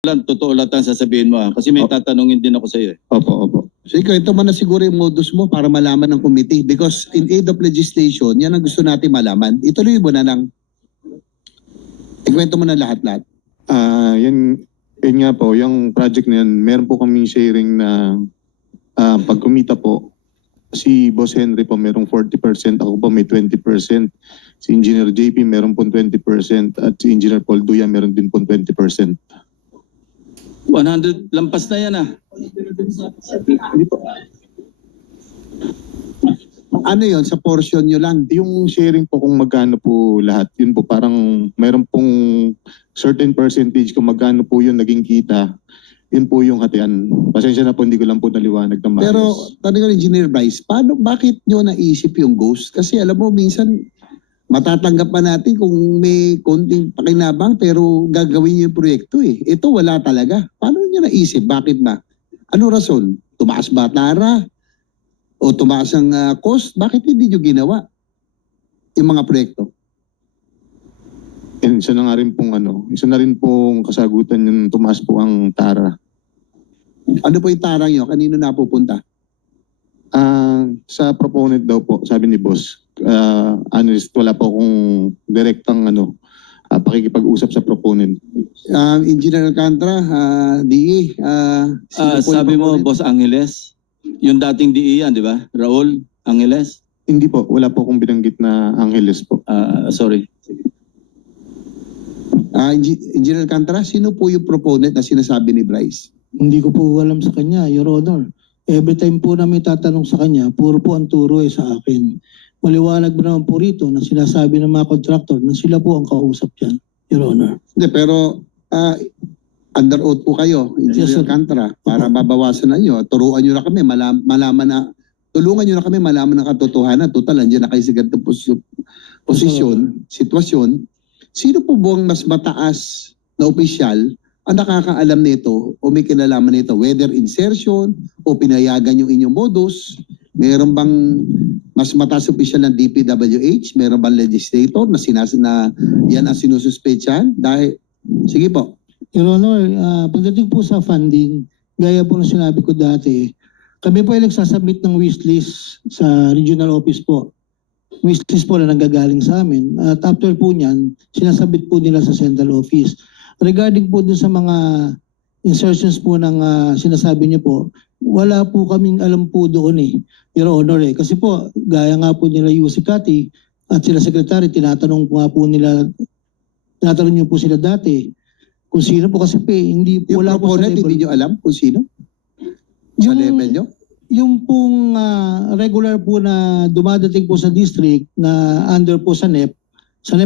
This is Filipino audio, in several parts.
lang, totoo lahat ang sasabihin mo kasi may tatanungin din ako sa iyo. Opo. So ikaw, ito man na siguro yung modus mo para malaman ng committee because in aid of legislation, yan ang gusto natin malaman. Ituloy mo na lang. Ikwento mo na lahat-lahat. Yun nga po, yung project na yan, meron po kaming sharing na pag kumita po, si Boss Henry po merong 40%, ako po may 20%, si Engineer JP meron po 20%, at si Engineer Paul Duya meron din po 20%. 100 lampas na yan Hindi po. Ano yon sa portion nyo lang? Yung sharing po kung magkano po lahat, yun po parang meron pong certain percentage kung magkano po yun naging kita, yun po yung hatian. Pasensya na po, hindi ko lang po naliwanag ng maayos. Pero, tanong ko, Engineer Bryce, bakit nyo naisip yung ghost? Kasi alam mo, minsan, matatanggap pa natin kung may konting pakinabang pero gagawin nyo yung proyekto eh. Ito wala talaga. Paano nyo naisip? Bakit ba? Ano rason? Tumaas ba tara? O tumaas ang cost? Bakit hindi nyo ginawa yung mga proyekto? And isa na rin pong kasagutan yung tumaas po ang tara. Ano po yung tarang nyo? Kanino napupunta? Sa proponent daw po, sabi ni Boss, honest, wala po akong direktang pakikipag-usap sa proponent. Engineer Alcantara, DE. Sino po sabi yung mo, proponent? Boss Angeles, yung dating DE yan, di ba? Raul Angeles? Hindi po, wala po akong binanggit na Angeles po. Sorry. Engineer Alcantara, sino po yung proponent na sinasabi ni Bryce? Hindi ko po alam sa kanya, Your Honor. Every time po na may tatanong sa kanya, puro po ang turo sa akin. Maliwanag ba naman po rito na sinasabi ng mga contractor na sila po ang kausap dyan, Your Honor. Hindi, pero under oath po kayo, Engineer Yes, sir. Alcantara, para mabawasan na nyo. Turuan nyo na kami, tulungan nyo na kami malaman ng katotohanan. Total, andyan na kayo sa ganitong posisyon, sitwasyon. Sino po buwang mas mataas na opisyal ang nakakaalam nito o may kinalaman nito? Whether insertion o pinayagan yung inyong modus, meron bang mas mataas opisyal ng DPWH? Meron bang legislator na yan ang sinususpetsahan? Dahil, sige po. Your Honor, pagdating po sa funding, gaya po na sinabi ko dati, kami po ay nagsasubmit ng wishlist sa regional office po. Wishlist po na nanggagaling sa amin. At after po niyan, sinasabit po nila sa central office. Regarding po dun sa mga insertions po ng sinasabi niyo po, wala po kaming alam po doon Your Honor Kasi po, gaya nga po nila Yusek Kati at sila Secretary, tinatanong niyo po sila dati kung sino po kasi hindi Yung wala po sa proponent, level. hindi nyo alam kung sino? Sa level nyo? Yung pong regular po na dumadating po sa district na under po sa NEP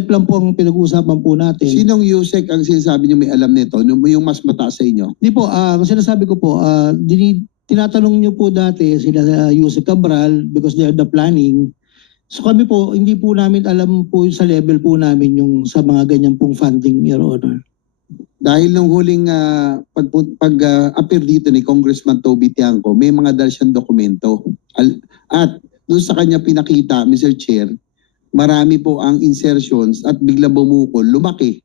lang po ang pinag-uusapan po natin. Sinong Yusek ang sinasabi nyo may alam nito? Yung mas mataas sa inyo? Hindi po, ang sinasabi ko po, tinatanong niyo po dati sila Yusek Cabral because they are the planning. So kami po, hindi po namin alam po sa level po namin yung sa mga ganyan pong funding, Your Honor. Dahil nung huling pag-appear dito ni Congressman Toby Tiangco, may mga dal siyang dokumento. At doon sa kanya pinakita, Mr. Chair, marami po ang insertions at bigla bumukol, lumaki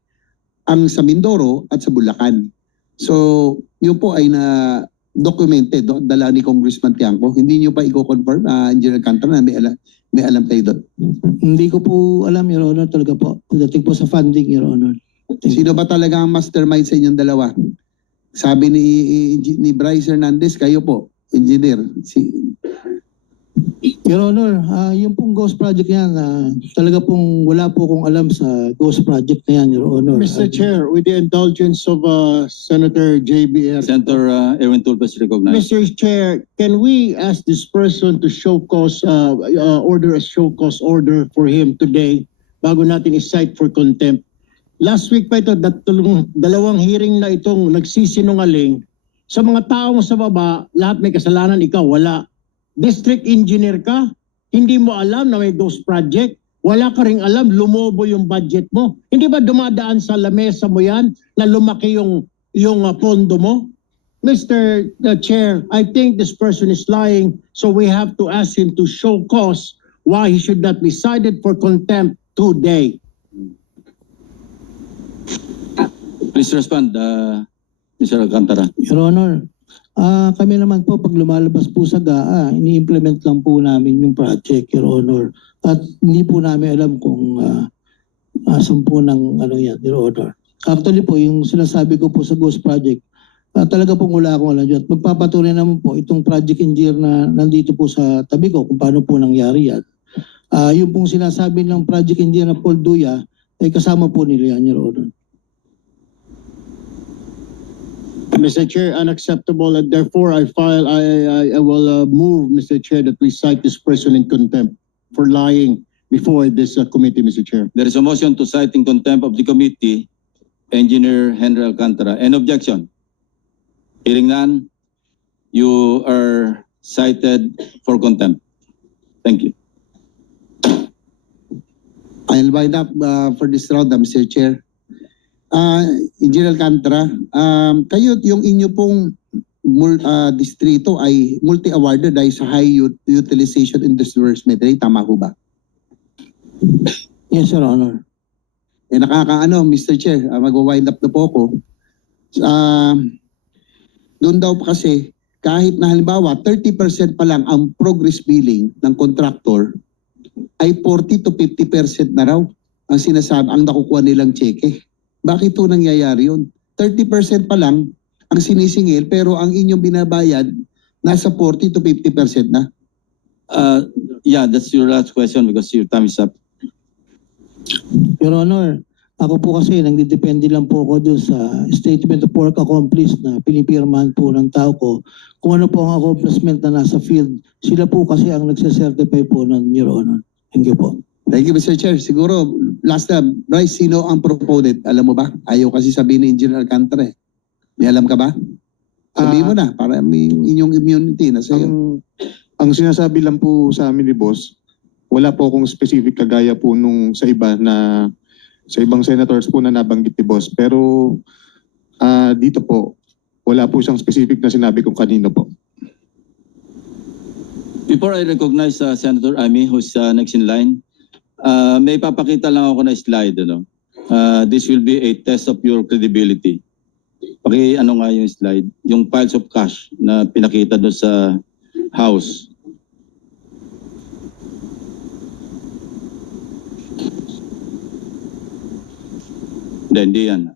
ang sa Mindoro at sa Bulacan. So, yun po ay na-documented, dala ni Congressman Tiangco. Hindi nyo pa i-confirm, Engineer Alcantara, na may alam kayo doon. Hindi ko po alam, Your Honor, talaga po. Pagdating po sa funding, Your Honor. Sino ba talaga ang mastermind sa inyong dalawa? Sabi ni Bryce Hernandez, kayo po, engineer. Your Honor, yung pong ghost project yan, talaga pong wala po akong alam sa ghost project na yan, Your Honor. Mr. Chair, with the indulgence of Senator JBR. Senator Erwin Tulfas recognized. Mr. Chair, can we ask this person to show cause, order a show cause order for him today bago natin i-cite for contempt? Last week pa ito, dalawang hearing na itong nagsisinungaling. Sa mga taong sa baba, lahat may kasalanan, ikaw wala. District engineer ka, hindi mo alam na may ghost project. Wala ka ring alam, lumobo yung budget mo. Hindi ba dumadaan sa lamesa mo yan na lumaki yung pondo mo? Mr. Chair, I think this person is lying, so we have to ask him to show cause why he should not be cited for contempt today. Please respond, Mr. Alcantara. Your Honor, kami naman po pag lumalabas po sa GAA, ini-implement lang po namin yung project, Your Honor. At hindi po namin alam kung asan po ng ano yan, Your Honor. Actually po, yung sinasabi ko po sa Ghost Project, talaga pong wala akong alam dyan. Magpapatunay naman po itong project engineer na nandito po sa tabi ko kung paano po nangyari yan. Yung pong sinasabi ng project engineer na Paul Duya, ay kasama po nila yan, Your Honor. Mr. Chair, unacceptable, and therefore I will move, Mr. Chair, that we cite this person in contempt for lying before this committee, Mr. Chair. There is a motion to cite in contempt of the committee, Engineer Henry Alcantara. Any objection? Hearing none, you are cited for contempt. Thank you. I'll wind up for this round, Mr. Chair. Engineer Alcantara, kayo yung inyo pong distrito ay multi-awarded dahil sa high utilization industrial cemetery, tama ho ba? Yes, Your Honor. Nakakaano, Mr. Chair, mag-wind up na po ako. Doon daw pa kasi, kahit na halimbawa 30% pa lang ang progress billing ng contractor, ay 40 to 50% na raw ang sinasabi, ang nakukuha nilang cheque. Bakit ito nangyayari yun? 30% pa lang ang sinisingil pero ang inyong binabayad nasa 40 to 50% na. Yeah, that's your last question because your time is up. Your Honor, ako po kasi nagdidepende lang po ako dun sa statement of work accomplished na pinipirmahan po ng tao ko. Kung ano po ang accomplishment na nasa field, sila po kasi ang nagsacertify po ng Your Honor. Thank you po. Thank you, Mr. Chair. Siguro, last time, Bryce, sino ang proponent? Alam mo ba? Ayaw kasi sabihin ni Engineer Alcantara eh. May alam ka ba? Sabihin mo na, para may inyong immunity na sa'yo. Ang sinasabi lang po sa amin ni Boss, wala po akong specific kagaya po nung sa iba na sa ibang senators po na nabanggit ni Boss. Pero dito po, wala po siyang specific na sinabi kung kanino po. Before I recognize Senator Amy, who's next in line, may papakita lang ako na slide. Ano? This will be a test of your credibility. Ano nga yung slide? Yung piles of cash na pinakita doon sa house. Hindi yan.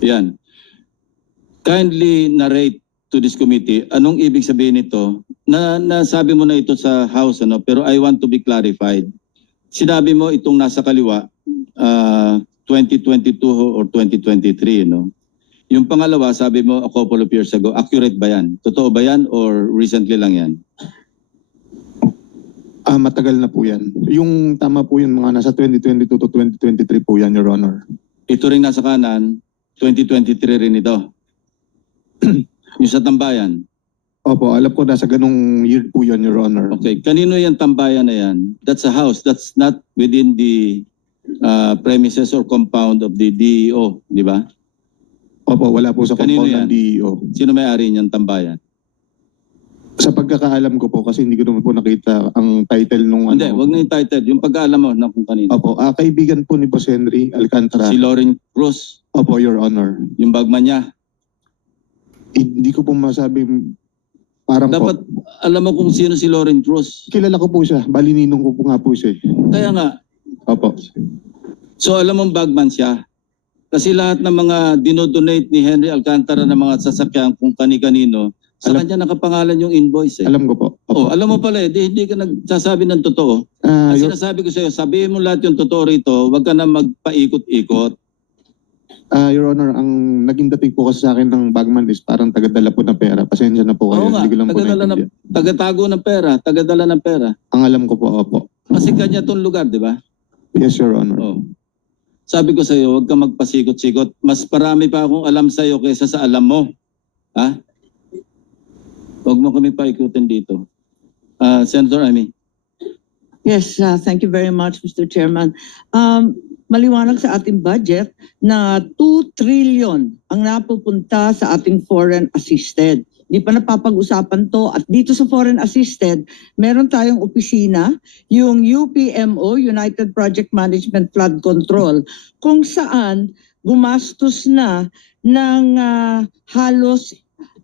Yan. Kindly narrate to this committee, anong ibig sabihin nito? Nasabi mo na ito sa House, ano? Pero I want to be clarified. Sinabi mo itong nasa kaliwa, 2022 or 2023, no? Yung pangalawa, sabi mo a couple of years ago, accurate ba yan? Totoo ba yan or recently lang yan? Matagal na po yan. Yung tama po yun, mga nasa 2022 to 2023 po yan, Your Honor. Ito rin nasa kanan, 2023 rin ito. Yung sa tambayan. Opo, alam ko nasa ganung year po yun, Your Honor. Okay, kanino yung tambayan na yan? That's a house. That's not within the premises or compound of the DEO, di ba? Opo, wala po sa Kanino compound yan? ng DEO. Sino may-ari niyang tambayan? Sa pagkakaalam ko po, kasi hindi ko naman po nakita ang title nung Hindi, wag na yung title. Yung pagkaalam mo na kung kanino. Opo, kaibigan po ni Boss Henry Alcantara. Si Lauren Cruz, Opo, Your Honor. yung bagman niya. Hindi ko po masabi, parang Dapat po, alam mo kung sino si Lauren Cruz. kilala ko po siya. Balininong ko po nga po siya. Kaya nga, Opo. so alam mong bagman siya. Kasi lahat ng mga dinodonate ni Henry Alcantara ng mga sasakyan kung kani-kanino, sa kanya nakapangalan yung invoice eh. Alam ko po. Oh, alam mo pala eh, hindi ka nagsasabi ng totoo. Ang sinasabi ko sa'yo, sabihin mo lahat yung totoo rito, wag ka na magpaikot-ikot. Your Honor, ang naging dating po kasi sa akin ng bagman is parang tagadala po ng pera. Pasensya na po kayo. Oo nga, Hindi ko lang po tagadala naintindihan. Tagatago ng pera, tagadala ng pera. Ang alam ko po, opo. Kasi kanya tong lugar, di ba? Yes, Your Honor. Oh. Sabi ko sa'yo, huwag ka magpasikot-sikot. Mas marami pa akong alam sa'yo kaysa sa alam mo. Ha? Huwag mo kami paikutin dito. Senator Amy. Yes, thank you very much, Mr. Chairman. Maliwanag sa ating budget na 2 trillion ang napupunta sa ating foreign assisted. Di pa napapag-usapan to. At dito sa foreign assisted, meron tayong opisina, yung UPMO, United Project Management Flood Control, kung saan gumastos na ng halos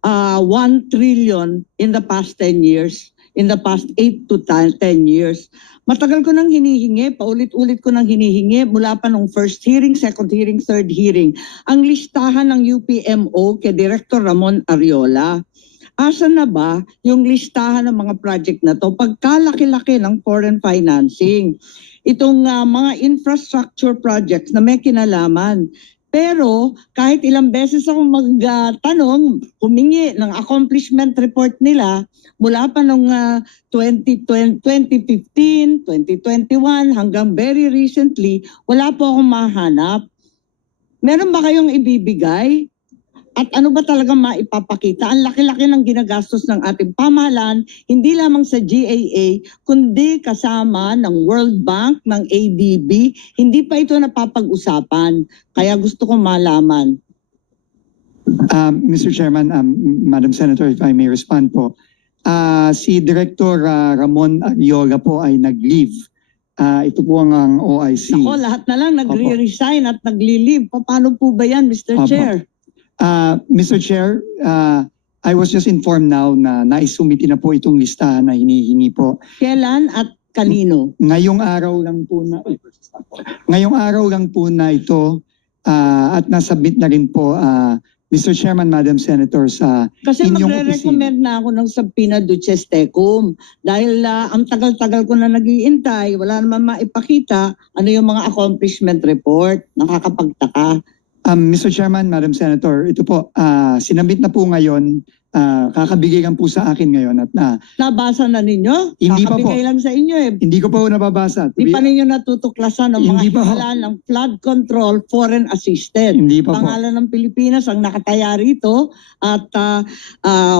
1 trillion in the past 10 years, in the past 8 to 10 years. Matagal ko nang hinihingi, paulit-ulit ko nang hinihingi mula pa nung first hearing, second hearing, third hearing, ang listahan ng UPMO kay Director Ramon Ariola. Asan na ba yung listahan ng mga project na to pagkalaki-laki ng foreign financing? Itong mga infrastructure projects na may kinalaman. Pero kahit ilang beses ako magtanong, humingi ng accomplishment report nila mula pa nung 2015, 2021 hanggang very recently, wala po akong mahanap. Meron ba kayong ibibigay? At ano ba talaga maipapakita? Ang laki-laki ng ginagastos ng ating pamahalaan, hindi lamang sa GAA, kundi kasama ng World Bank, ng ADB. Hindi pa ito napapag-usapan. Kaya gusto kong malaman. Mr. Chairman, Madam Senator, if I may respond po. Si Director Ramon Ariola po ay nag-leave. Ito po ang OIC. Ako, lahat na lang nagre-resign at nagli-leave. Paano po ba yan, Mr. Opo. Chair? Mr. Chair, I was just informed now na naisumiti na po itong listahan na hinihingi po. Kailan at kanino? Ngayong araw lang po na ito at nasubmit na rin po Mr. Chairman, Madam Senator sa Kasi inyong magre-recommend na ako ng subpoena duces tecum. Dahil ang tagal-tagal ko na nag-iintay, wala naman maipakita ano yung mga accomplishment report. Nakakapagtaka. Mr. Chairman, Madam Senator, ito po, sinabit na po ngayon, kakabigay lang po sa akin ngayon at Nabasa na ninyo? Hindi pa po. Kakabigay lang sa inyo eh. hindi ko pa po nababasa. Di pa ninyo natutuklasan ng mga Hindi pa ho. himala ng flood control foreign assisted. Hindi pa po. Pangalan ng Pilipinas ang nakataya rito at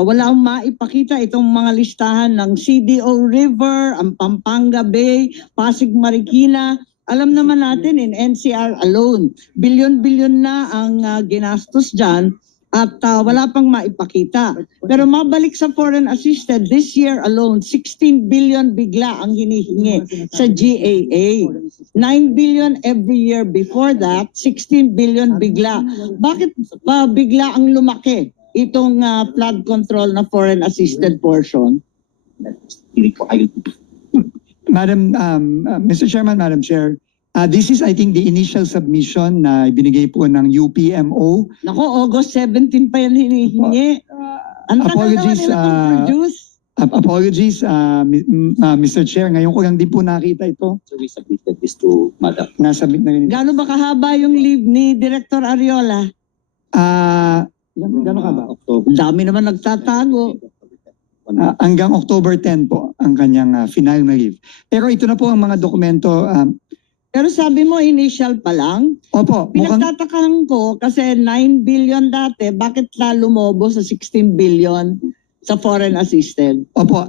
wala akong maipakita itong mga listahan ng CDO River, ang Pampanga Bay, Pasig Marikina. Alam naman natin in NCR alone, bilyon-bilyon na ang ginastos dyan at wala pang maipakita. Pero mabalik sa foreign assisted, this year alone, 16 billion bigla ang hinihingi sa GAA. 9 billion every year before that, 16 billion bigla. Bakit ba bigla ang lumaki itong flood control na foreign assisted portion? Madam, Mr. Chairman, Madam Chair, this is I think the initial submission na ibinigay po ng UPMO. Nako, August 17 pa yan hinihingi. Ang tagal naman Apologies, nila mag-produce. Apologies, Mr. Chair, ngayon ko lang din po nakita ito. So we submitted this to Madam. Nasabit na rin. Gaano ba kahaba yung leave ni Director Ariola? Gano'n ka ba? October. Ang dami naman nagtatago. Hanggang October 10 po ang kanyang final na leave. Pero ito na po ang mga dokumento. Pero sabi mo, initial pa lang. Opo, mukhang, Pinagtatakahan ko kasi 9 billion dati, bakit lalo lumobo sa 16 billion sa foreign assisted? opo,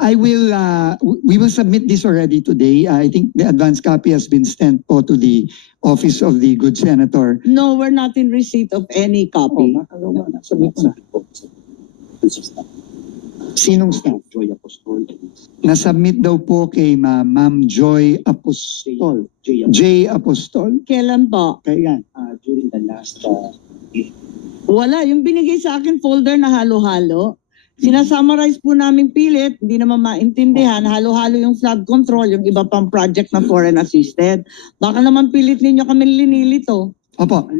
we will submit this already today. I think the advance copy has been sent po to the Office of the Good Senator. No, we're not in receipt of any copy. Sinong staff? Joy Apostol. Nasubmit daw po kay Ma'am Joy Apostol. J. Apostol. Kailan po? Kaya During the last Wala. Yung binigay sa akin folder na halo-halo. Sinasummarize po namin pilit, hindi naman maintindihan, halo-halo yung flood control, yung iba pang project na foreign assisted. Baka naman pilit ninyo kami linilito. Opo.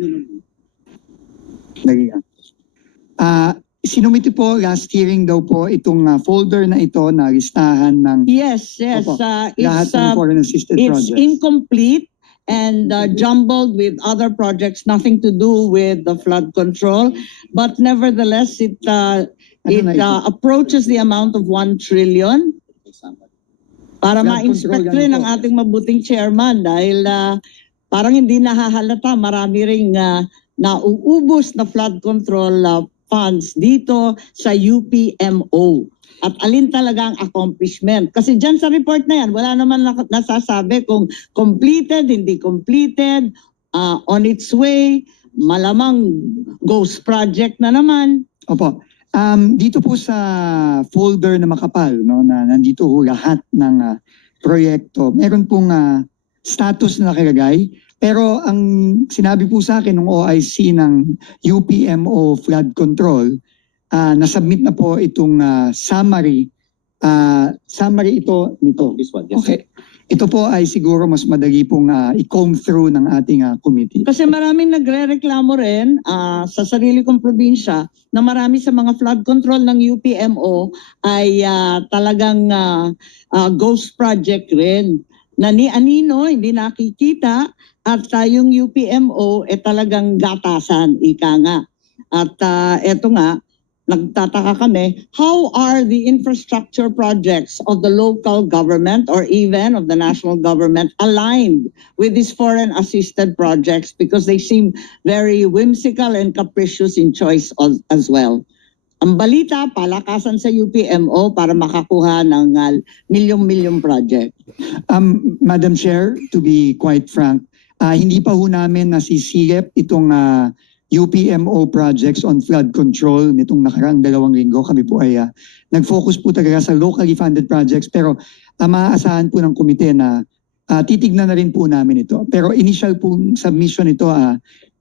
Naging. Sinumiti po last hearing daw po itong folder na ito na listahan ng Yes. Opo. lahat It's, ng foreign assisted it's projects. incomplete and jumbled with other projects, nothing to do with the flood control. But nevertheless, it approaches the amount of 1 trillion. Para Flood ma-inspect control, rin ano ng po? ating mabuting chairman dahil parang hindi nahahalata, marami ring nauubos na flood control funds dito sa UPMO. At alin talaga ang accomplishment. Kasi dyan sa report na yan, wala naman nasasabi kung completed, hindi completed, on its way, malamang ghost project na naman. Opo. Dito po sa folder na makapal, no, na nandito ho lahat ng proyekto, meron pong status na nakalagay. Pero ang sinabi po sa akin ng OIC ng UPMO Flood Control, nasubmit na po itong summary. Summary ito nito. This one, yes. Okay. Ito po ay siguro mas madali pong i-comb through ng ating committee. Kasi maraming nagre-reklamo rin sa sarili kong probinsya na marami sa mga flood control ng UPMO ay talagang ghost project rin. Na ni anino, hindi nakikita at yung UPMO talagang gatasan, ika nga. At eto nga, nagtataka kami, how are the infrastructure projects of the local government or even of the national government aligned with these foreign assisted projects because they seem very whimsical and capricious in choice as well. Ang balita, palakasan sa UPMO para makakuha ng milyong-milyong project. Madam Chair, to be quite frank, hindi pa ho namin nasisilip itong UPMO projects on flood control nitong nakaraang 2 linggo. Kami po ay nag-focus po talaga sa locally funded projects pero maaasahan po ng komite na titignan na rin po namin ito. Pero initial po submission ito,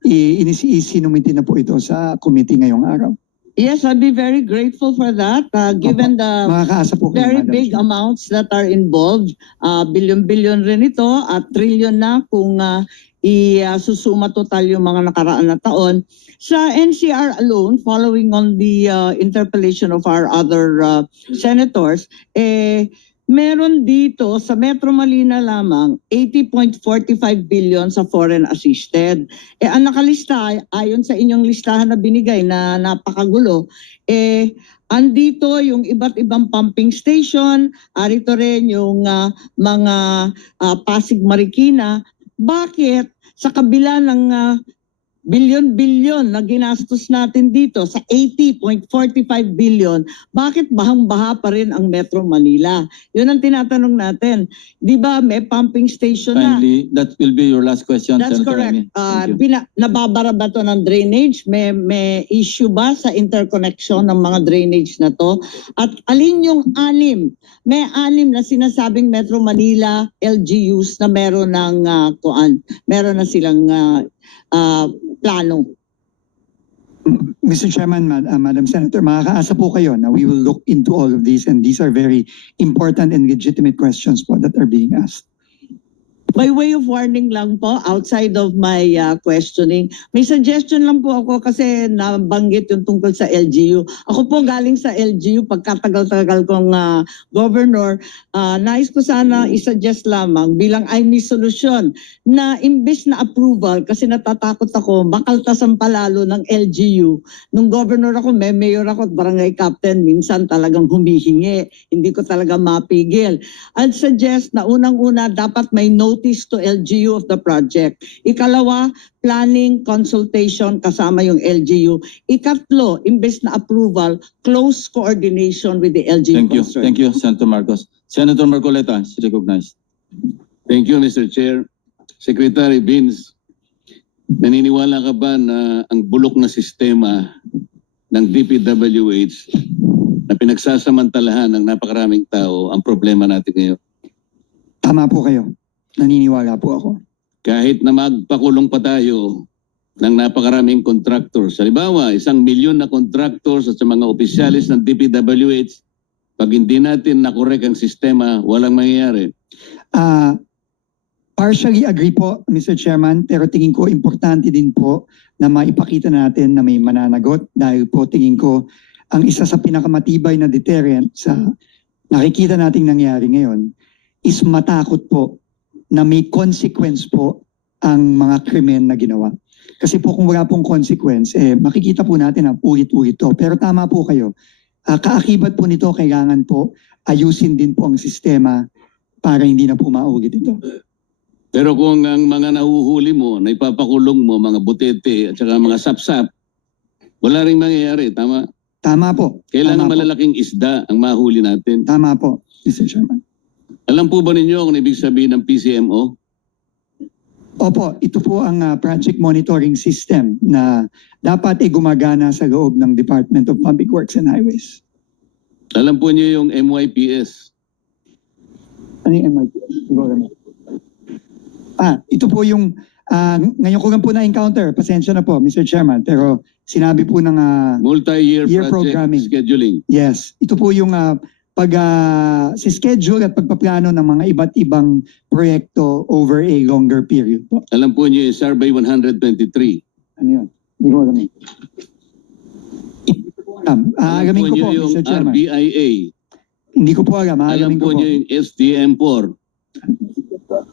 isinumiti na po ito sa committee ngayong araw. Yes, I'd be very grateful for that given the Makakaasa po kayo, very Madam big Chair. amounts that are involved. Bilyon-bilyon rin ito at trillion na kung isusuma total yung mga nakaraan na taon. Sa NCR alone, following on the interpellation of our other senators, meron dito sa Metro Manila lamang 80.45 billion sa foreign assisted. Ang nakalista, ayon sa inyong listahan na binigay na napakagulo, andito yung iba't ibang pumping station, arito rin yung mga Pasig Marikina. Bakit sa kabila ng bilyon-bilyon na ginastos natin dito sa 80.45 billion, bakit bahang-baha pa rin ang Metro Manila? Yun ang tinatanong natin. Di ba may pumping station na? Kindly, that will be your last question, That's Senator correct. Amy. Thank you. Nababara ba to ng drainage? May issue ba sa interconnection ng mga drainage na to? At alin yung 6? May 6 na sinasabing Metro Manila LGUs na meron ng meron na silang plano. Mr. Chairman, Madam Senator, makakaasa po kayo na we will look into all of these and these are very important and legitimate questions po that are being asked. By way of warning lang po, outside of my questioning, may suggestion lang po ako kasi nabanggit yung tungkol sa LGU. Ako po galing sa LGU, pagkatagal-tagal kong governor, nais ko sana isuggest lamang bilang ay may solusyon na imbes na approval kasi natatakot ako, makaltasan palalo ng LGU. Nung governor ako, may mayor ako at barangay captain, minsan talagang humihingi. Hindi ko talaga mapigil. I'd suggest na unang-una dapat may notice to LGU of the project. Ikalawa, planning, consultation kasama yung LGU. Ikatlo, imbes na approval, close coordination with the LGU Thank you. concerned. Thank you, Senator Marcos. Senator Marcoleta is recognized. Thank you, Mr. Chair. Secretary Vince, naniniwala ka ba na ang bulok na sistema ng DPWH na pinagsasamantalahan ng napakaraming tao ang problema natin ngayon? Tama po kayo. Naniniwala po ako. Kahit na magpakulong pa tayo ng napakaraming contractors. Halimbawa, 1 milyon na contractors at sa mga opisyalis ng DPWH, pag hindi natin nakorek ang sistema, walang mangyayari. Partially agree po, Mr. Chairman, pero tingin ko importante din po na maipakita natin na may mananagot dahil po tingin ko ang isa sa pinakamatibay na deterrent sa nakikita nating nangyari ngayon is matakot po na may consequence po ang mga krimen na ginawa. Kasi po kung wala pong consequence, makikita po natin na ulit-ulit to. Pero tama po kayo, kaakibat po nito, kailangan po ayusin din po ang sistema para hindi na po maulit ito. Pero kung ang mga nahuhuli mo, na ipapakulong mo, mga butete at saka mga sapsap, wala rin mangyayari, tama? Tama po. Kailangan Tama po. malalaking isda ang mahuli natin. Tama po, Mr. Chairman. Alam po ba ninyo kung ibig sabihin ng PCMO? Opo, ito po ang project monitoring system na dapat ay gumagana sa loob ng Department of Public Works and Highways. Alam po niyo yung MYPS. Ano yung MIPS? Hindi ko alam. Ito po yung, ngayon ko lang po na-encounter, pasensya na po, Mr. Chairman, pero sinabi po ng, Multi-year Year project programming. scheduling. yes, ito po yung si schedule at pagpaplano ng mga iba't ibang proyekto over a longer period po. Alam po niyo yung Survey 123. Ano yun? Hindi ko alam. Aalamin ko po, niyo yung Mr. Chairman. RBIA. Hindi ko po alam. Alam Aalamin ko po po. niyo yung SDM4.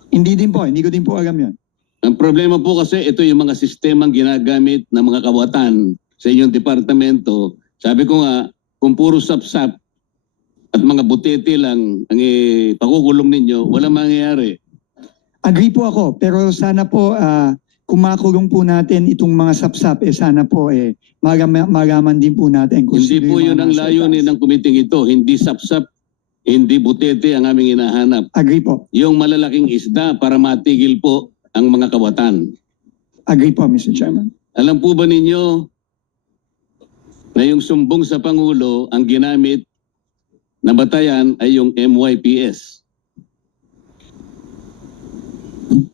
Hindi ko din po alam yun. Ang problema po kasi ito yung mga sistemang ginagamit ng mga kawatan sa inyong departamento. Sabi ko nga, kung puro sap-sap at mga butete lang ang pakukulong ninyo, walang mangyayari. Agree po ako, pero sana po kung makulong po natin itong mga sapsap, sana po magaman din po natin kung Hindi sino po yung yun mga ang nasa layunin itaas. ng kumiting ito. Hindi sap-sap, hindi butete ang aming hinahanap. Agree po. Yung malalaking isda para matigil po ang mga kawatan. Agree po, Mr. Chairman. Alam po ba ninyo na yung sumbong sa Pangulo ang ginamit na batayan ay yung MYPS?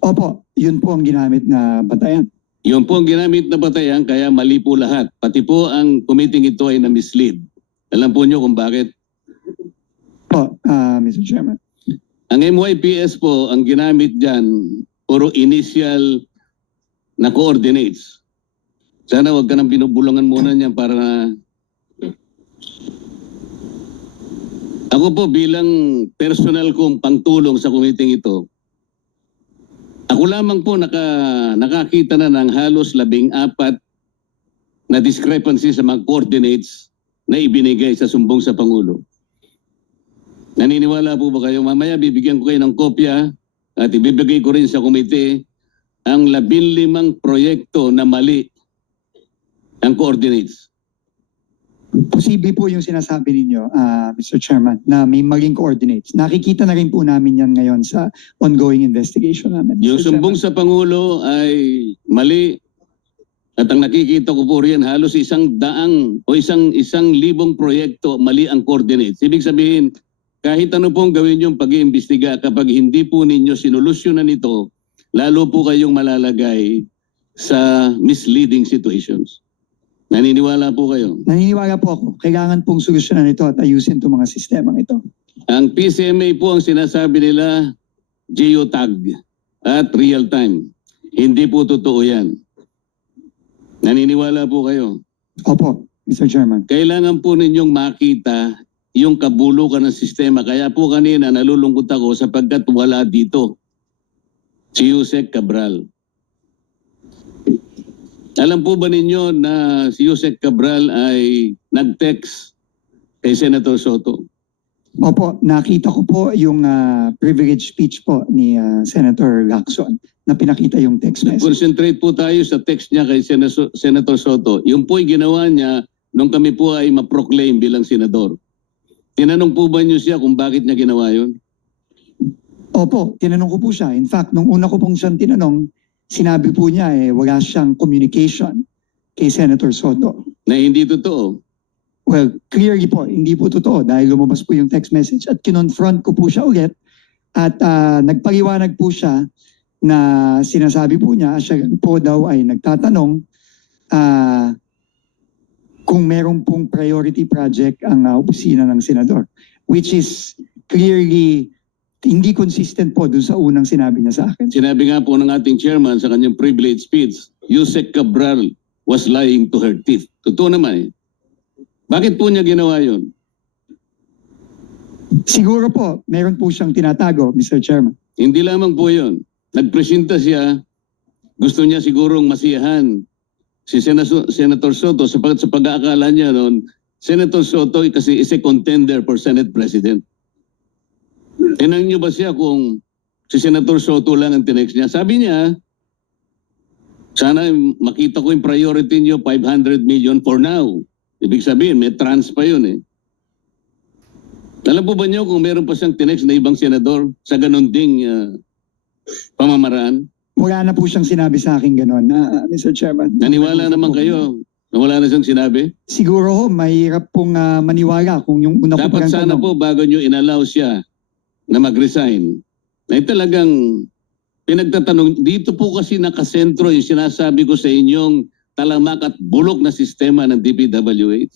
Opo, yun po ang ginamit na batayan. Yun po ang ginamit na batayan kaya mali po lahat. Pati po ang committee ito ay na-mislead. Alam po nyo kung bakit? Po, Mr. Chairman. Ang MYPS po, ang ginamit dyan, puro initial na coordinates. Sana wag ka nang binubulungan muna niyan para ako po bilang personal kong pangtulong sa committee ito, ako lamang po nakakita na ng halos 14 na discrepancy sa mga coordinates na ibinigay sa sumbong sa Pangulo. Naniniwala po ba kayo? Mamaya bibigyan ko kayo ng kopya at ibibigay ko rin sa komite ang 15 proyekto na mali ang coordinates. Posible po yung sinasabi ninyo, Mr. Chairman, na may maling coordinates. Nakikita na rin po namin yan ngayon sa ongoing investigation namin. Yung Mr. sumbong Chairman. sa Pangulo ay mali at ang nakikita ko po riyan halos 100 o 1,000 proyekto mali ang coordinates. Ibig sabihin, kahit ano pong gawin yung pag-iimbestiga, kapag hindi po ninyo sinolusyonan ito, lalo po kayong malalagay sa misleading situations. Naniniwala po kayo? Naniniwala po ako. Kailangan pong solusyonan ito at ayusin itong mga sistemang ito. Ang PCMA po ang sinasabi nila geotag at real time. Hindi po totoo yan. Naniniwala po kayo? Opo, Mr. Chairman. Kailangan po ninyong makita yung kabulukan ng sistema. Kaya po kanina nalulungkot ako sapagkat wala dito si Yusek Cabral. Alam po ba ninyo na si Yusek Cabral ay nag-text kay Senator Soto? Opo, nakita ko po yung privilege speech po ni Senator Lacson na pinakita yung text message. Concentrate po tayo sa text niya kay Senator Soto. Yung po'y ginawa niya nung kami po ay ma-proclaim bilang senador. Tinanong po ba niyo siya kung bakit niya ginawa yun? Opo, tinanong ko po siya. In fact, nung una ko pong siyang tinanong, sinabi po niya wala siyang communication kay Senator Soto. Na hindi totoo. Well, clearly po, hindi po totoo dahil lumabas po yung text message at kinonfront ko po siya ulit at nagpaliwanag po siya na sinasabi po niya, siya po daw ay nagtatanong kung meron pong priority project ang opisina ng senador, which is clearly hindi consistent po dun sa unang sinabi niya sa akin. Sinabi nga po ng ating chairman sa kanyang privilege speech, Yusek Cabral was lying to her teeth. Totoo naman eh. Bakit po niya ginawa yun? Siguro po, meron po siyang tinatago, Mr. Chairman. Hindi lamang po yun. Nagpresenta siya, gusto niya sigurong masiyahan si Senator Soto sapagkat sa pag-aakala niya noon, Senator Soto kasi is a contender for Senate President. Tinanong niyo ba siya kung si Senator Soto lang ang tinext niya? Sabi niya, sana makita ko yung priority niyo, 500 million for now. Ibig sabihin, may trans pa yun eh. Alam po ba niyo kung meron pa siyang tinext na ibang senador sa ganun ding pamamaraan? Wala na po siyang sinabi sa akin gano'n, Mr. Chairman. Naniwala naman kayo na wala na siyang sinabi? Siguro ho, mahirap pong maniwala kung yung una ko Dapat parang sana tanong. po bago nyo inallow siya na mag-resign, na talagang pinagtatanong, dito po kasi nakasentro yung sinasabi ko sa inyong talamak at bulok na sistema ng DPWH.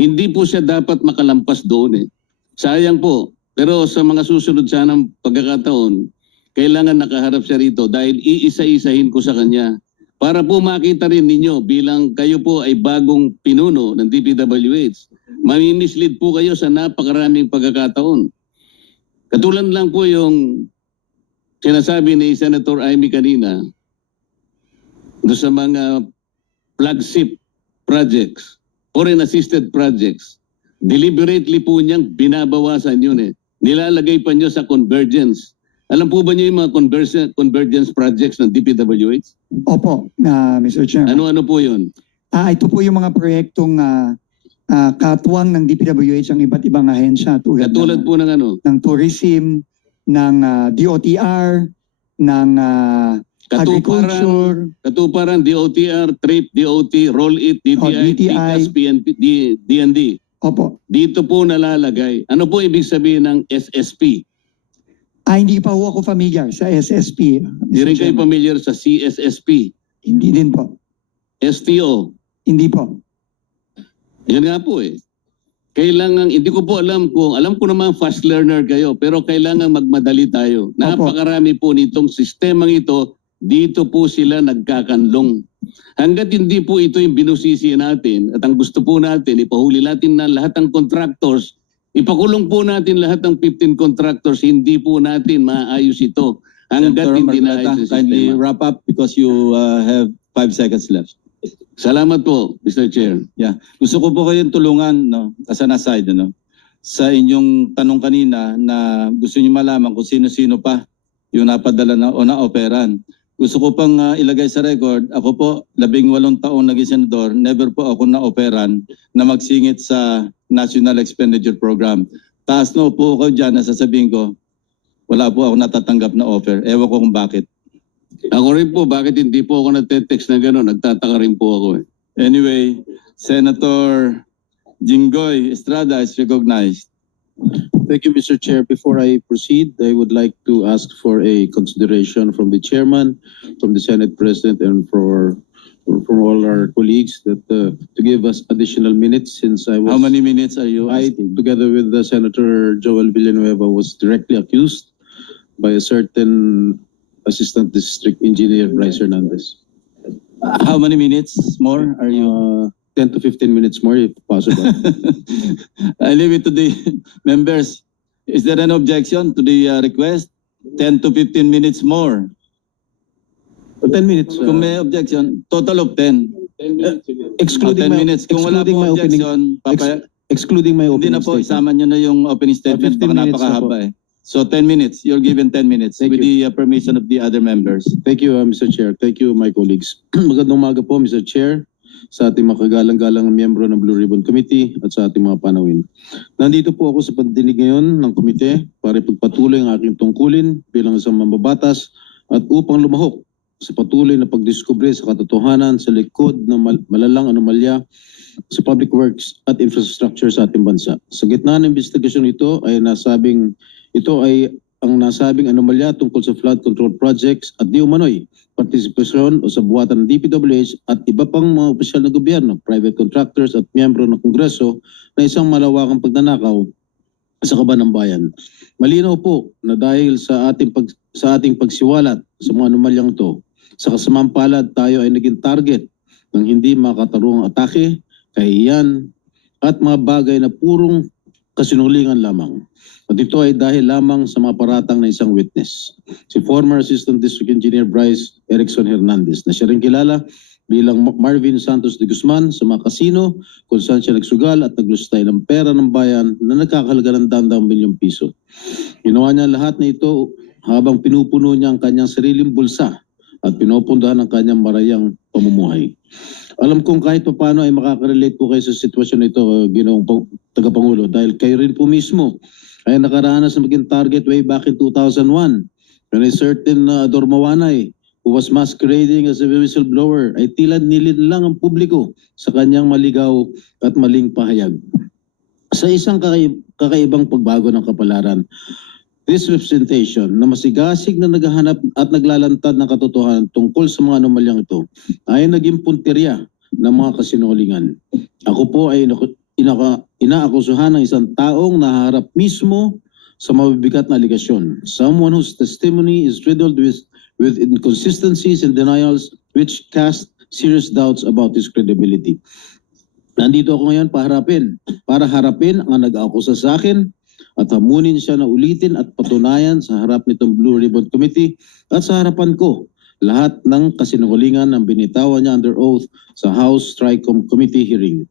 Hindi po siya dapat makalampas doon eh. Sayang po. Pero sa mga susunod sanang pagkakataon, kailangan nakaharap siya rito dahil iisa-isahin ko sa kanya para po makita rin ninyo bilang kayo po ay bagong pinuno ng DPWH. Mamimislead po kayo sa napakaraming pagkakataon. Katulad lang po yung sinasabi ni Senator Amy kanina do sa mga flagship projects, foreign assisted projects. Deliberately po niyang binabawasan yun eh. Nilalagay pa niyo sa convergence. Alam po ba niyo yung mga convergence projects ng DPWH? Opo, Mr. Chairman. Ano-ano po yun? Ito po yung mga proyektong katuwang ng DPWH ang iba't ibang ahensya Katulad po ng ano? ng tourism, ng DOTR, ng agriculture, Katuparan, DOTR, TRIP, DOT, Roll It, DTI, DTI. TICAS, PNP, DND. opo. Dito po nalalagay. Ano po ibig sabihin ng SSP? Hindi pa ho ako familiar sa SSP. Di rin kayo Chairman. familiar sa CSSP, Hindi din po. STO. Hindi po. Yan nga po eh. Kailangan, hindi ko po alam ko naman fast learner kayo, pero kailangan magmadali tayo. Napakarami po nitong sistemang ito, dito po sila nagkakanlong. Hanggat hindi po ito yung binusisi natin at ang gusto po natin, ipahuli natin na lahat ng contractors, ipakulong po natin lahat ng 15 contractors, hindi po natin maayos ito. Hanggat Senator hindi Marcoleta, naayos ang kindly sistema. wrap up because you have 5 seconds left. Salamat po, Mr. Chair. Gusto ko po kayong tulungan, no, as an aside, no, sa inyong tanong kanina na gusto niyo malaman kung sino-sino pa yung napadala na o na-operan. Gusto ko pang ilagay sa record, ako po, 18 taon naging senador, never po ako na-operan na magsingit sa National Expenditure Program. Taas na po ako dyan na sasabihin ko, wala po ako natatanggap na offer. Ewan ko kung bakit. Ako rin po, bakit hindi po ako nagte-text na gano'n? Nagtataka rin po ako eh. Anyway, Senator Jinggoy Estrada is recognized. Thank you, Mr. Chair. Before I proceed, I would like to ask for a consideration from the chairman, from the Senate President, and from all our colleagues that to give us additional minutes since I was... How many minutes are you I, asking? together with the Senator Joel Villanueva, was directly accused by a certain Assistant District Engineer Bryce Hernandez. How many minutes more are you? 10 to 15 minutes more if possible. I leave it to the members. Is there an objection to the request? 10 to 15 minutes more. 10 minutes. Kung may objection, total of 10. 10 excluding my, minutes. Kung wala excluding po my opening, objection, excluding my hindi opening na po, statement. isama nyo na yung opening statement. 15 Baka minutes na napakahaba eh. So 10 minutes. You're given 10 minutes Thank with the permission of the other members. Thank you, Mr. Chair. Thank you, my colleagues. Magandang umaga po, Mr. Chair, sa ating mga kagalang-galang miyembro ng Blue Ribbon Committee at sa ating mga panawin. Nandito po ako sa pagdinig ngayon ng komite para ipagpatuloy ang aking tungkulin bilang isang mambabatas at upang lumahok sa patuloy na pagdiskubre sa katotohanan sa likod ng malalang anomalya sa public works at infrastructure sa ating bansa. Sa gitna ng investigasyon ito ay ang nasabing anomalya tungkol sa flood control projects at di umano'y partisipasyon o sa buwatan ng DPWH at iba pang mga opisyal na gobyerno, private contractors at miyembro ng Kongreso na isang malawakang pagnanakaw sa kaban ng bayan. Malinaw po na dahil sa ating pagsiwalat sa mga anomalyang ito, sa kasamang palad tayo ay naging target ng hindi makatarungang atake, kahihiyan at mga bagay na purong kasinungalingan lamang. At ito ay dahil lamang sa mga paratang na isang witness, si former Assistant District Engineer Bryce Erickson Hernandez, na siya rin kilala bilang Marvin Santos de Guzman sa mga kasino kung saan siya nagsugal at naglustay ng pera ng bayan na nagkakahalaga ng daang milyong piso. Ginawa niya lahat na ito habang pinupuno niya ang kanyang sariling bulsa at pinupundahan ang kanyang marayang pamumuhay. Alam kong kahit pa paano ay makaka-relate po kayo sa sitwasyon na ito, Ginoong Tagapangulo, dahil kayo rin po mismo ay nakaranas na maging target way back in 2001 when a certain Dormawanay who was masquerading as a whistleblower ay tila nilid lang ang publiko sa kanyang maligaw at maling pahayag. Sa isang kakaibang pagbago ng kapalaran, this representation na masigasig na naghahanap at naglalantad ng katotohanan tungkol sa mga anomalyang ito ay naging punteriya ng mga kasinungalingan. Ako po ay inaakusuhan ng isang taong naharap mismo sa mabibigat na aligasyon. Someone whose testimony is riddled with inconsistencies and denials which cast serious doubts about his credibility. Nandito ako ngayon para harapin ang nag-aakusa sa akin at hamunin siya na ulitin at patunayan sa harap nitong Blue Ribbon Committee at sa harapan ko lahat ng kasinungalingan ng binitawan niya under oath sa House TRICOM Committee hearing.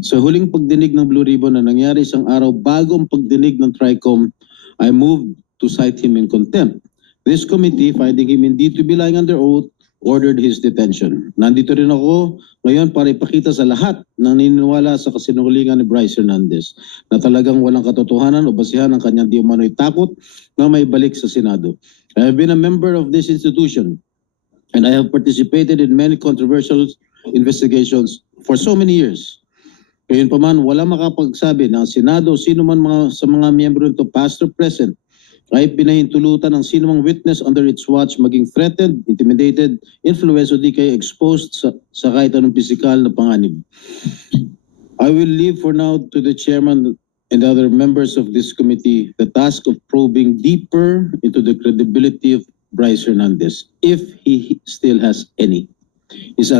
Sa huling pagdinig ng Blue Ribbon na nangyari isang araw bago ang pagdinig ng TRICOM, I moved to cite him in contempt. This committee, finding him indeed to be lying under oath, ordered his detention. Nandito rin ako ngayon para ipakita sa lahat ng naniniwala sa kasinungalingan ni Bryce Hernandez na talagang walang katotohanan o basihan ang kanyang di umano'y takot na may balik sa Senado. I have been a member of this institution and I have participated in many controversial investigations for so many years. Gayunpaman, wala makapagsabi na ang Senado o sino man sa mga miyembro nito, past or present, ay pinahintulutan ng sino mang witness under its watch maging threatened, intimidated, influenced o di kaya exposed sa kahit anong pisikal na panganib. I will leave for now to the chairman and other members of this committee the task of probing deeper into the credibility of Bryce Hernandez, if he still has any. His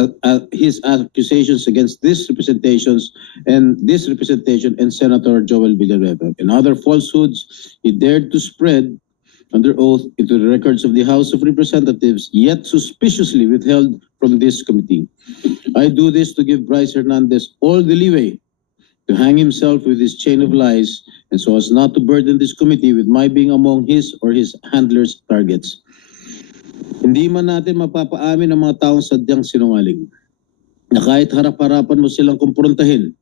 accusations against this representation and Senator Joel Villanueva and other falsehoods he dared to spread under oath into the records of the House of Representatives, yet suspiciously withheld from this committee. I do this to give Bryce Hernandez all the leeway to hang himself with his chain of lies and so as not to burden this committee with my being among his or his handlers' targets. Hindi man natin mapapaamin ang mga taong sadyang sinungaling na kahit harap-harapan mo silang kumprontahin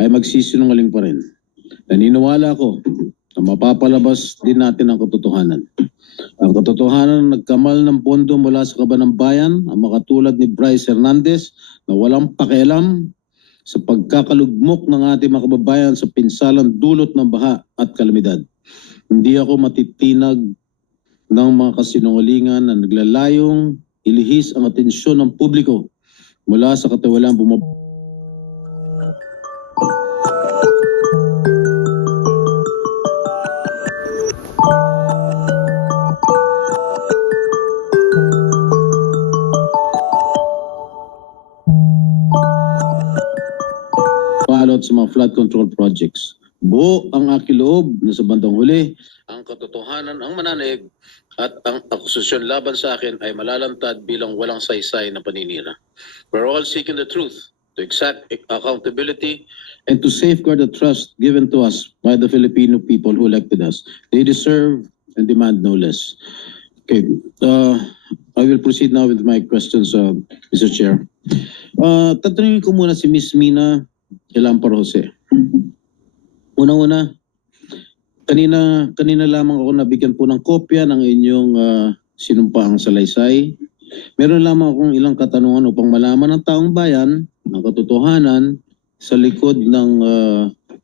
ay magsisinungaling pa rin. Naniniwala ako na mapapalabas din natin ang katotohanan. Ang katotohanan na nagkamal ng pondo mula sa kaban ng bayan ang makatulad ni Bryce Hernandez na walang pakialam sa pagkakalugmok ng ating mga kababayan sa pinsalang dulot ng baha at kalamidad. Hindi ako matitinag ng mga kasinungalingan na naglalayong ilihis ang atensyon ng publiko mula sa katiwalaan palot sa mga flood control projects. Buo ang aking loob na sa bandang huli, ang katotohanan ang mananaig at ang akusasyon laban sa akin ay malalantad bilang walang saysay na paninira. We're all seeking the truth, to exact accountability, and to safeguard the trust given to us by the Filipino people who elected us. They deserve and demand no less. Okay, I will proceed now with my questions, Mr. Chair. Tatanungin ko muna si Ms. Mina Elampar Jose. Una-una, kanina lamang ako nabigyan po ng kopya ng inyong sinumpaang salaysay. Meron lamang akong ilang katanungan upang malaman ng taong bayan ang katotohanan sa likod ng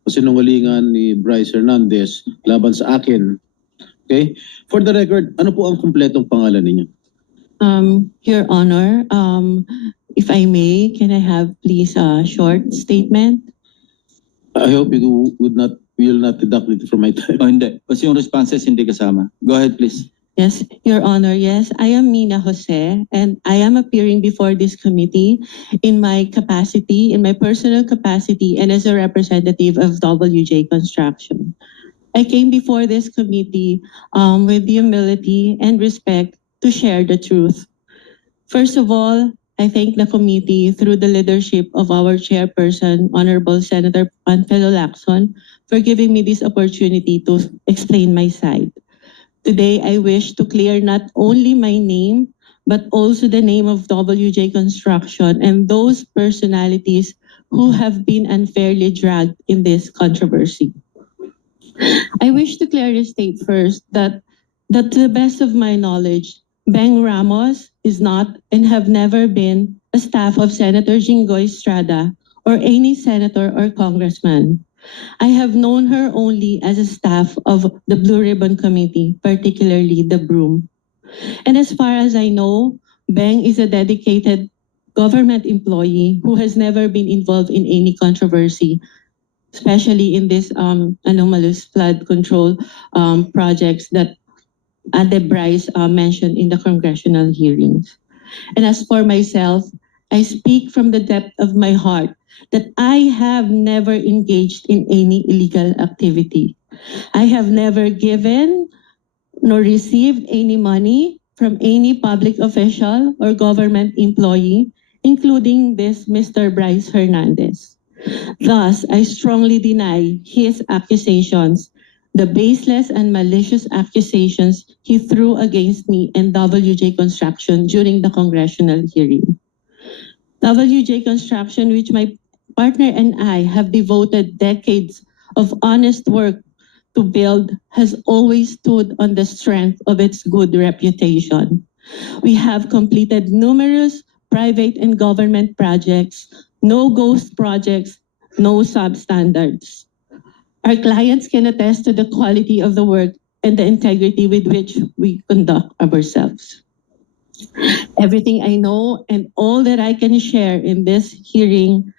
kasinungalingan ni Bryce Hernandez laban sa akin. Okay? For the record, ano po ang kumpletong pangalan ninyo? Your Honor, if I may, can I have please a short statement? I hope you will not deduct it from my time. Oh, hindi. Kasi yung responses hindi kasama. Go ahead, please. Yes, Your Honor, yes. I am Mina Jose and I am appearing before this committee in my capacity, in my personal capacity and as a representative of WJ Construction. I came before this committee with humility and respect to share the truth. First of all, I thank the committee through the leadership of our chairperson, Honorable Senator Panfilo Lacson, for giving me this opportunity to explain my side. Today, I wish to clear not only my name, but also the name of WJ Construction and those personalities who have been unfairly dragged in this controversy. I wish to clearly state first that to the best of my knowledge, Beng Ramos is not and have never been a staff of Senator Jinggoy Estrada or any senator or congressman. I have known her only as a staff of the Blue Ribbon Committee, particularly the Broom. And as far as I know, Beng is a dedicated government employee who has never been involved in any controversy, especially in this anomalous flood control projects that Ade Bryce mentioned in the congressional hearings. And as for myself, I speak from the depth of my heart that I have never engaged in any illegal activity. I have never given nor received any money from any public official or government employee, including this Mr. Bryce Hernandez. Thus, I strongly deny his accusations, the baseless and malicious accusations he threw against me and WJ Construction during the congressional hearing. WJ Construction, which my partner and I have devoted decades of honest work to build, has always stood on the strength of its good reputation. We have completed numerous private and government projects, no ghost projects, no substandards. Our clients can attest to the quality of the work and the integrity with which we conduct ourselves. Everything I know and all that I can share in this hearing,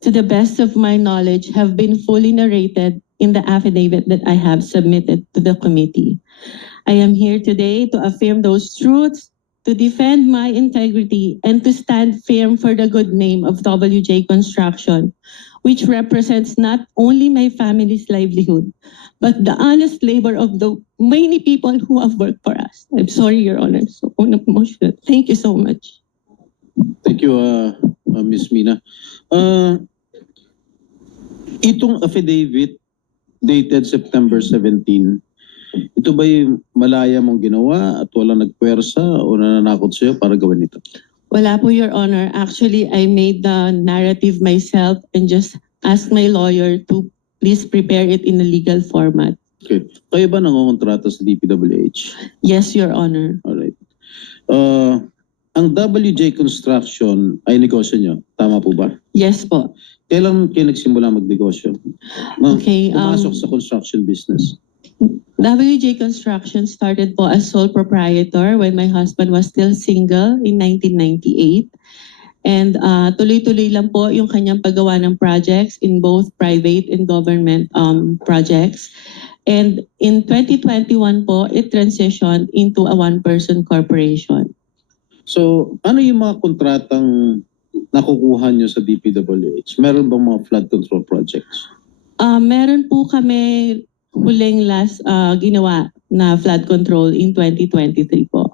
to the best of my knowledge, have been fully narrated in the affidavit that I have submitted to the committee. I am here today to affirm those truths, to defend my integrity, and to stand firm for the good name of WJ Construction, which represents not only my family's livelihood, but the honest labor of the many people who have worked for us. I'm sorry, Your Honor, so emotional. Thank you so much. Thank you, Ms. Mina. Itong affidavit dated September 17, ito ba'y malaya mong ginawa at walang nagpwersa o nananakot sa'yo para gawin ito? Wala po, Your Honor. Actually, I made the narrative myself and just asked my lawyer to please prepare it in a legal format. Okay. Kayo ba nangongontrata sa DPWH? Yes, Your Honor. Alright. Ang WJ Construction ay negosyo nyo. Tama po ba? Yes po. Kailan kayo nagsimula magnegosyo? Okay, Pumasok sa construction business. WJ Construction started po as sole proprietor when my husband was still single in 1998. And tuloy-tuloy lang po yung kanyang paggawa ng projects in both private and government projects. And in 2021 po, it transitioned into a one-person corporation. So, ano yung mga kontratang nakukuha nyo sa DPWH? Meron bang mga flood control projects? Meron po kami huling last ginawa na flood control in 2023 po.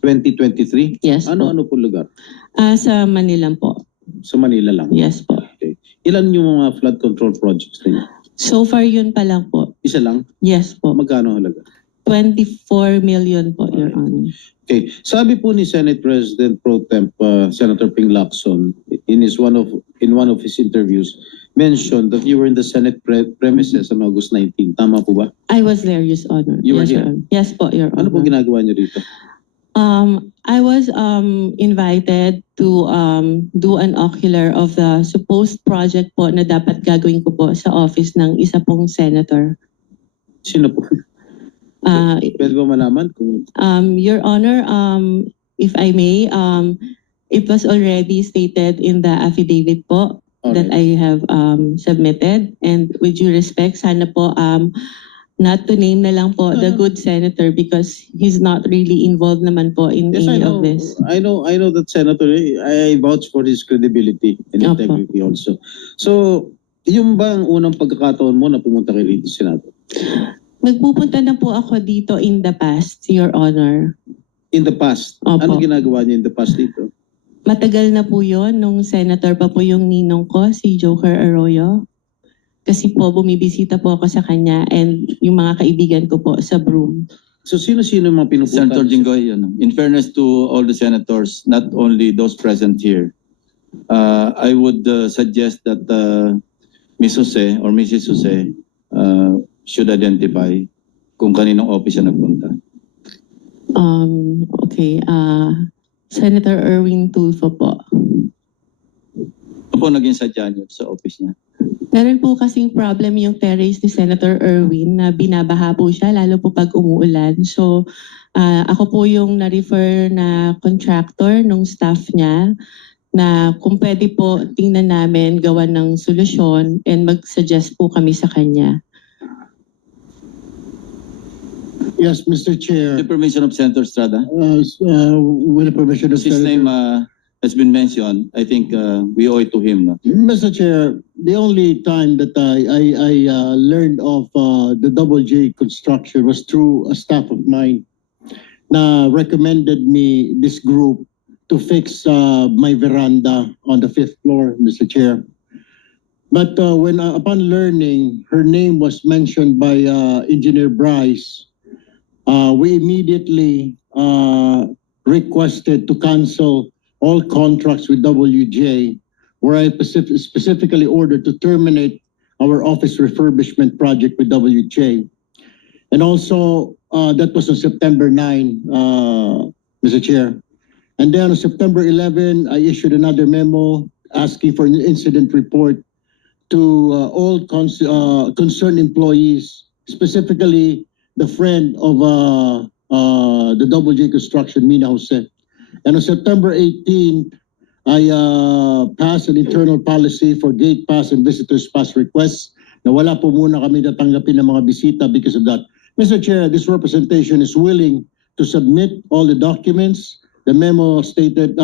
2023? Yes po. Ano po lugar? Sa Manila po. Sa Manila lang? Yes po. Okay. Ilan yung mga flood control projects ninyo? So far yun pa lang po. Isa lang? Yes po. Magkano halaga? 24 million po, Your Honor. Okay. Sabi po ni Senate President Pro Temp Senator Ping Lacson in one of his interviews mentioned that you were in the Senate premises on August 19. Tama po ba? I was there, Your Honor. You were Yes, here? Your Honor. Yes po, Your Ano Honor. po ginagawa niyo rito? I was invited to do an ocular of the supposed project po na dapat gagawin ko po sa office ng isa pong senator. Sino po? Pwede ba malaman kung Your Honor, if I may, it was already stated in the affidavit po that I have submitted, and with due respect, sana po not to name na lang po the good senator because he's not really involved naman po in Yes, I any know. of this. I know that Senator, I vouch for his credibility and Opo. integrity also. So, yung ba ang unang pagkakataon mo na pumunta kay rito sa Senado? Nagpupunta na po ako dito in the past, Your Honor. In the past? Opo. Ano ginagawa niyo in the past dito? Matagal na po yon nung senator pa po yung ninong ko, si Joker Arroyo. Kasi po bumibisita po ako sa kanya and yung mga kaibigan ko po sa Broom. So, sino-sino yung mga pinupunta? Senator Jinggoy, in fairness to all the senators, not only those present here, I would suggest that Ms. Jose or Mrs. Jose should identify kung kaninong office siya nagpunta. Okay, Senator Erwin Tulfo po. Ano po naging sadya niyo sa office niya? Meron po kasing problem yung terrace ni Senator Erwin na binabaha po siya lalo po pag umuulan. So ako po yung na-refer na contractor nung staff niya na kung pwede po tingnan namin gawa ng solusyon and mag-suggest po kami sa kanya. Yes, Mr. Chair. With the permission of Senator Estrada. With the permission of His name has been mentioned. I think we owe it to him. No? Mr. Chair, the only time that I learned of the Double J construction was through a staff of mine na recommended me this group to fix my veranda on the 5th floor, Mr. Chair. But when upon learning her name was mentioned by Engineer Bryce, we immediately requested to cancel all contracts with WJ, where I specifically ordered to terminate our office refurbishment project with WJ. And also, that was on September 9, Mr. Chair. And then on September 11, I issued another memo asking for an incident report to all concerned employees, specifically the friend of the Double J Construction, Mina Jose. And on September 18, I passed an internal policy for gate pass and visitors pass requests na wala po muna kami natanggapin ng mga bisita because of that. Mr. Chair, this representation is willing to submit all the documents. The memo stated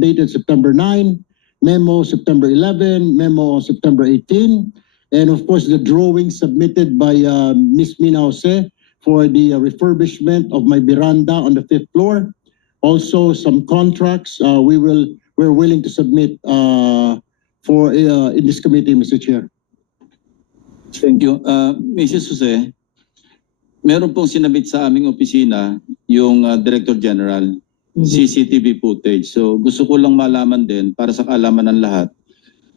dated September 9, memo September 11, memo September 18, and of course the drawing submitted by Ms. Mina Jose for the refurbishment of my veranda on the 5th floor. Also, some contracts we're willing to submit for in this committee, Mr. Chair. Thank you. Mrs. Jose, meron pong sinabit sa aming opisina yung Director General, CCTV footage. So gusto ko lang malaman din para sa kaalaman ng lahat.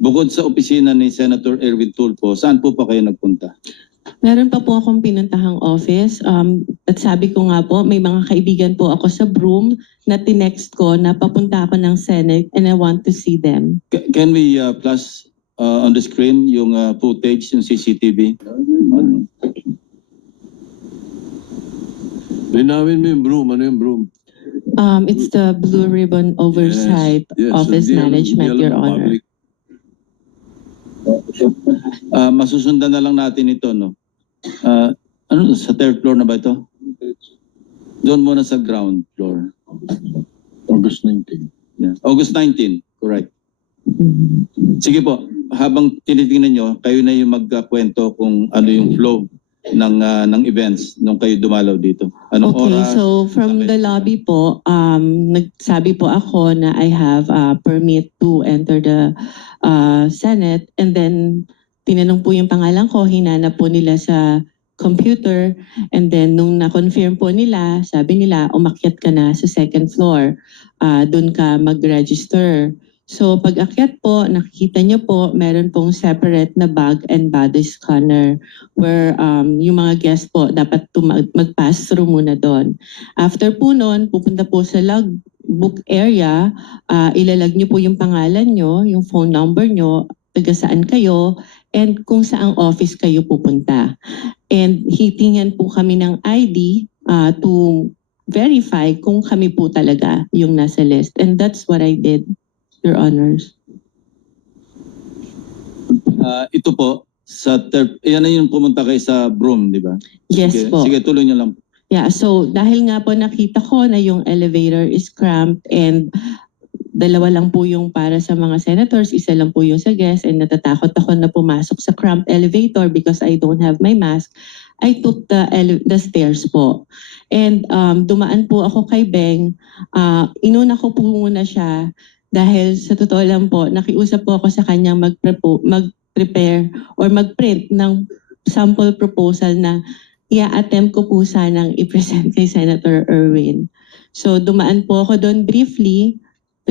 Bukod sa opisina ni Senator Erwin Tulfo, saan po pa kayo nagpunta? Meron pa po akong pinuntahang office at sabi ko nga po may mga kaibigan po ako sa Broome na tinext ko na papunta ako ng Senate and I want to see them. Can we flash on the screen yung footage, yung CCTV? Linawin mo yung Broome. Ano yung Broome? It's the Blue Ribbon Oversight Office Management, Your Honor. Masusundan na lang natin ito, no? Ano, sa 3rd floor na ba ito? Doon muna sa ground floor. August 19. Yeah. August 19, correct. Sige po, habang tinitingnan nyo, kayo na yung magkwento kung ano yung flow ng events nung kayo dumalaw dito. Anong oras? So from the lobby po, nagsabi po ako na I have a permit to enter the Senate, and then tinanong po yung pangalan ko, hinanap po nila sa computer, and then nung na-confirm po nila, sabi nila umakyat ka na sa 2nd floor, doon ka mag-register. So pag akyat po, nakikita niyo po, meron pong separate na bag and body scanner where yung mga guest po dapat mag-pass through muna doon. After po noon, pupunta po sa logbook area, ilalag niyo po yung pangalan niyo, yung phone number niyo, taga saan kayo, and kung saang office kayo pupunta. And hitingan po kami ng ID to verify kung kami po talaga yung nasa list. And that's what I did, Your Honors. Ito po, yan na yung pumunta kayo sa Broome, di ba? Yes Sige, po. sige, tuloy nyo lang. Yeah, so dahil nga po nakita ko na yung elevator is cramped and dalawa lang po yung para sa mga senators, isa lang po yung sa guests, and natatakot ako na pumasok sa cramped elevator because I don't have my mask. I took the stairs po. And dumaan po ako kay Beng. Inuna ko po muna siya dahil sa totoo lang po, nakiusap po ako sa kanyang mag-prepare or mag-print ng sample proposal na i-attempt ko po sanang i-present kay Senator Erwin. So dumaan po ako doon briefly,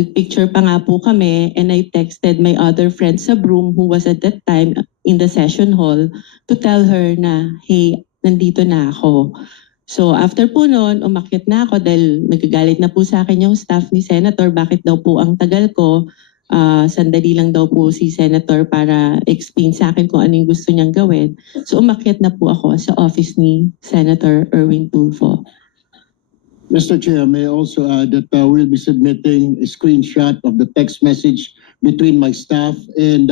nag-picture pa nga po kami, and I texted my other friend sa Broome who was at that time in the session hall to tell her na, hey, nandito na ako. So after po noon, umakyat na ako dahil nagagalit na po sa akin yung staff ni Senator. Bakit daw po ang tagal ko? Sandali lang daw po si Senator para explain sa akin kung ano yung gusto niyang gawin. So umakyat na po ako sa office ni Senator Erwin Tulfo. Mr. Chair, may I also add that we'll be submitting a screenshot of the text message between my staff and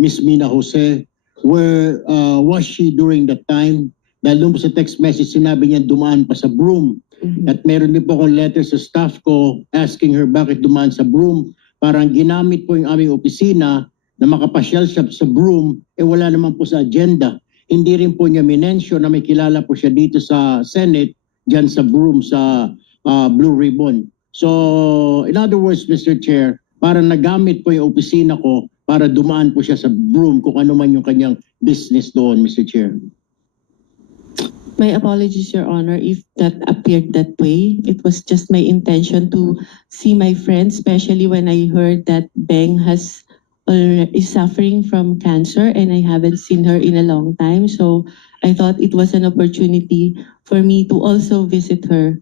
Ms. Mina Jose. Where was she during that time? Dahil doon po sa text message, sinabi niya dumaan pa sa broom. At meron din po akong letter sa staff ko asking her bakit dumaan sa broom. Parang ginamit po yung aming opisina na makapasyal siya sa broom, wala naman po sa agenda. Hindi rin po niya minensyon na may kilala po siya dito sa Senate, dyan sa broom, sa Blue Ribbon. So, in other words, Mr. Chair, parang nagamit po yung opisina ko para dumaan po siya sa broom kung ano man yung kanyang business doon, Mr. Chair. My apologies, Your Honor, if that appeared that way. It was just my intention to see my friends, especially when I heard that Beng is suffering from cancer and I haven't seen her in a long time. So I thought it was an opportunity for me to also visit her.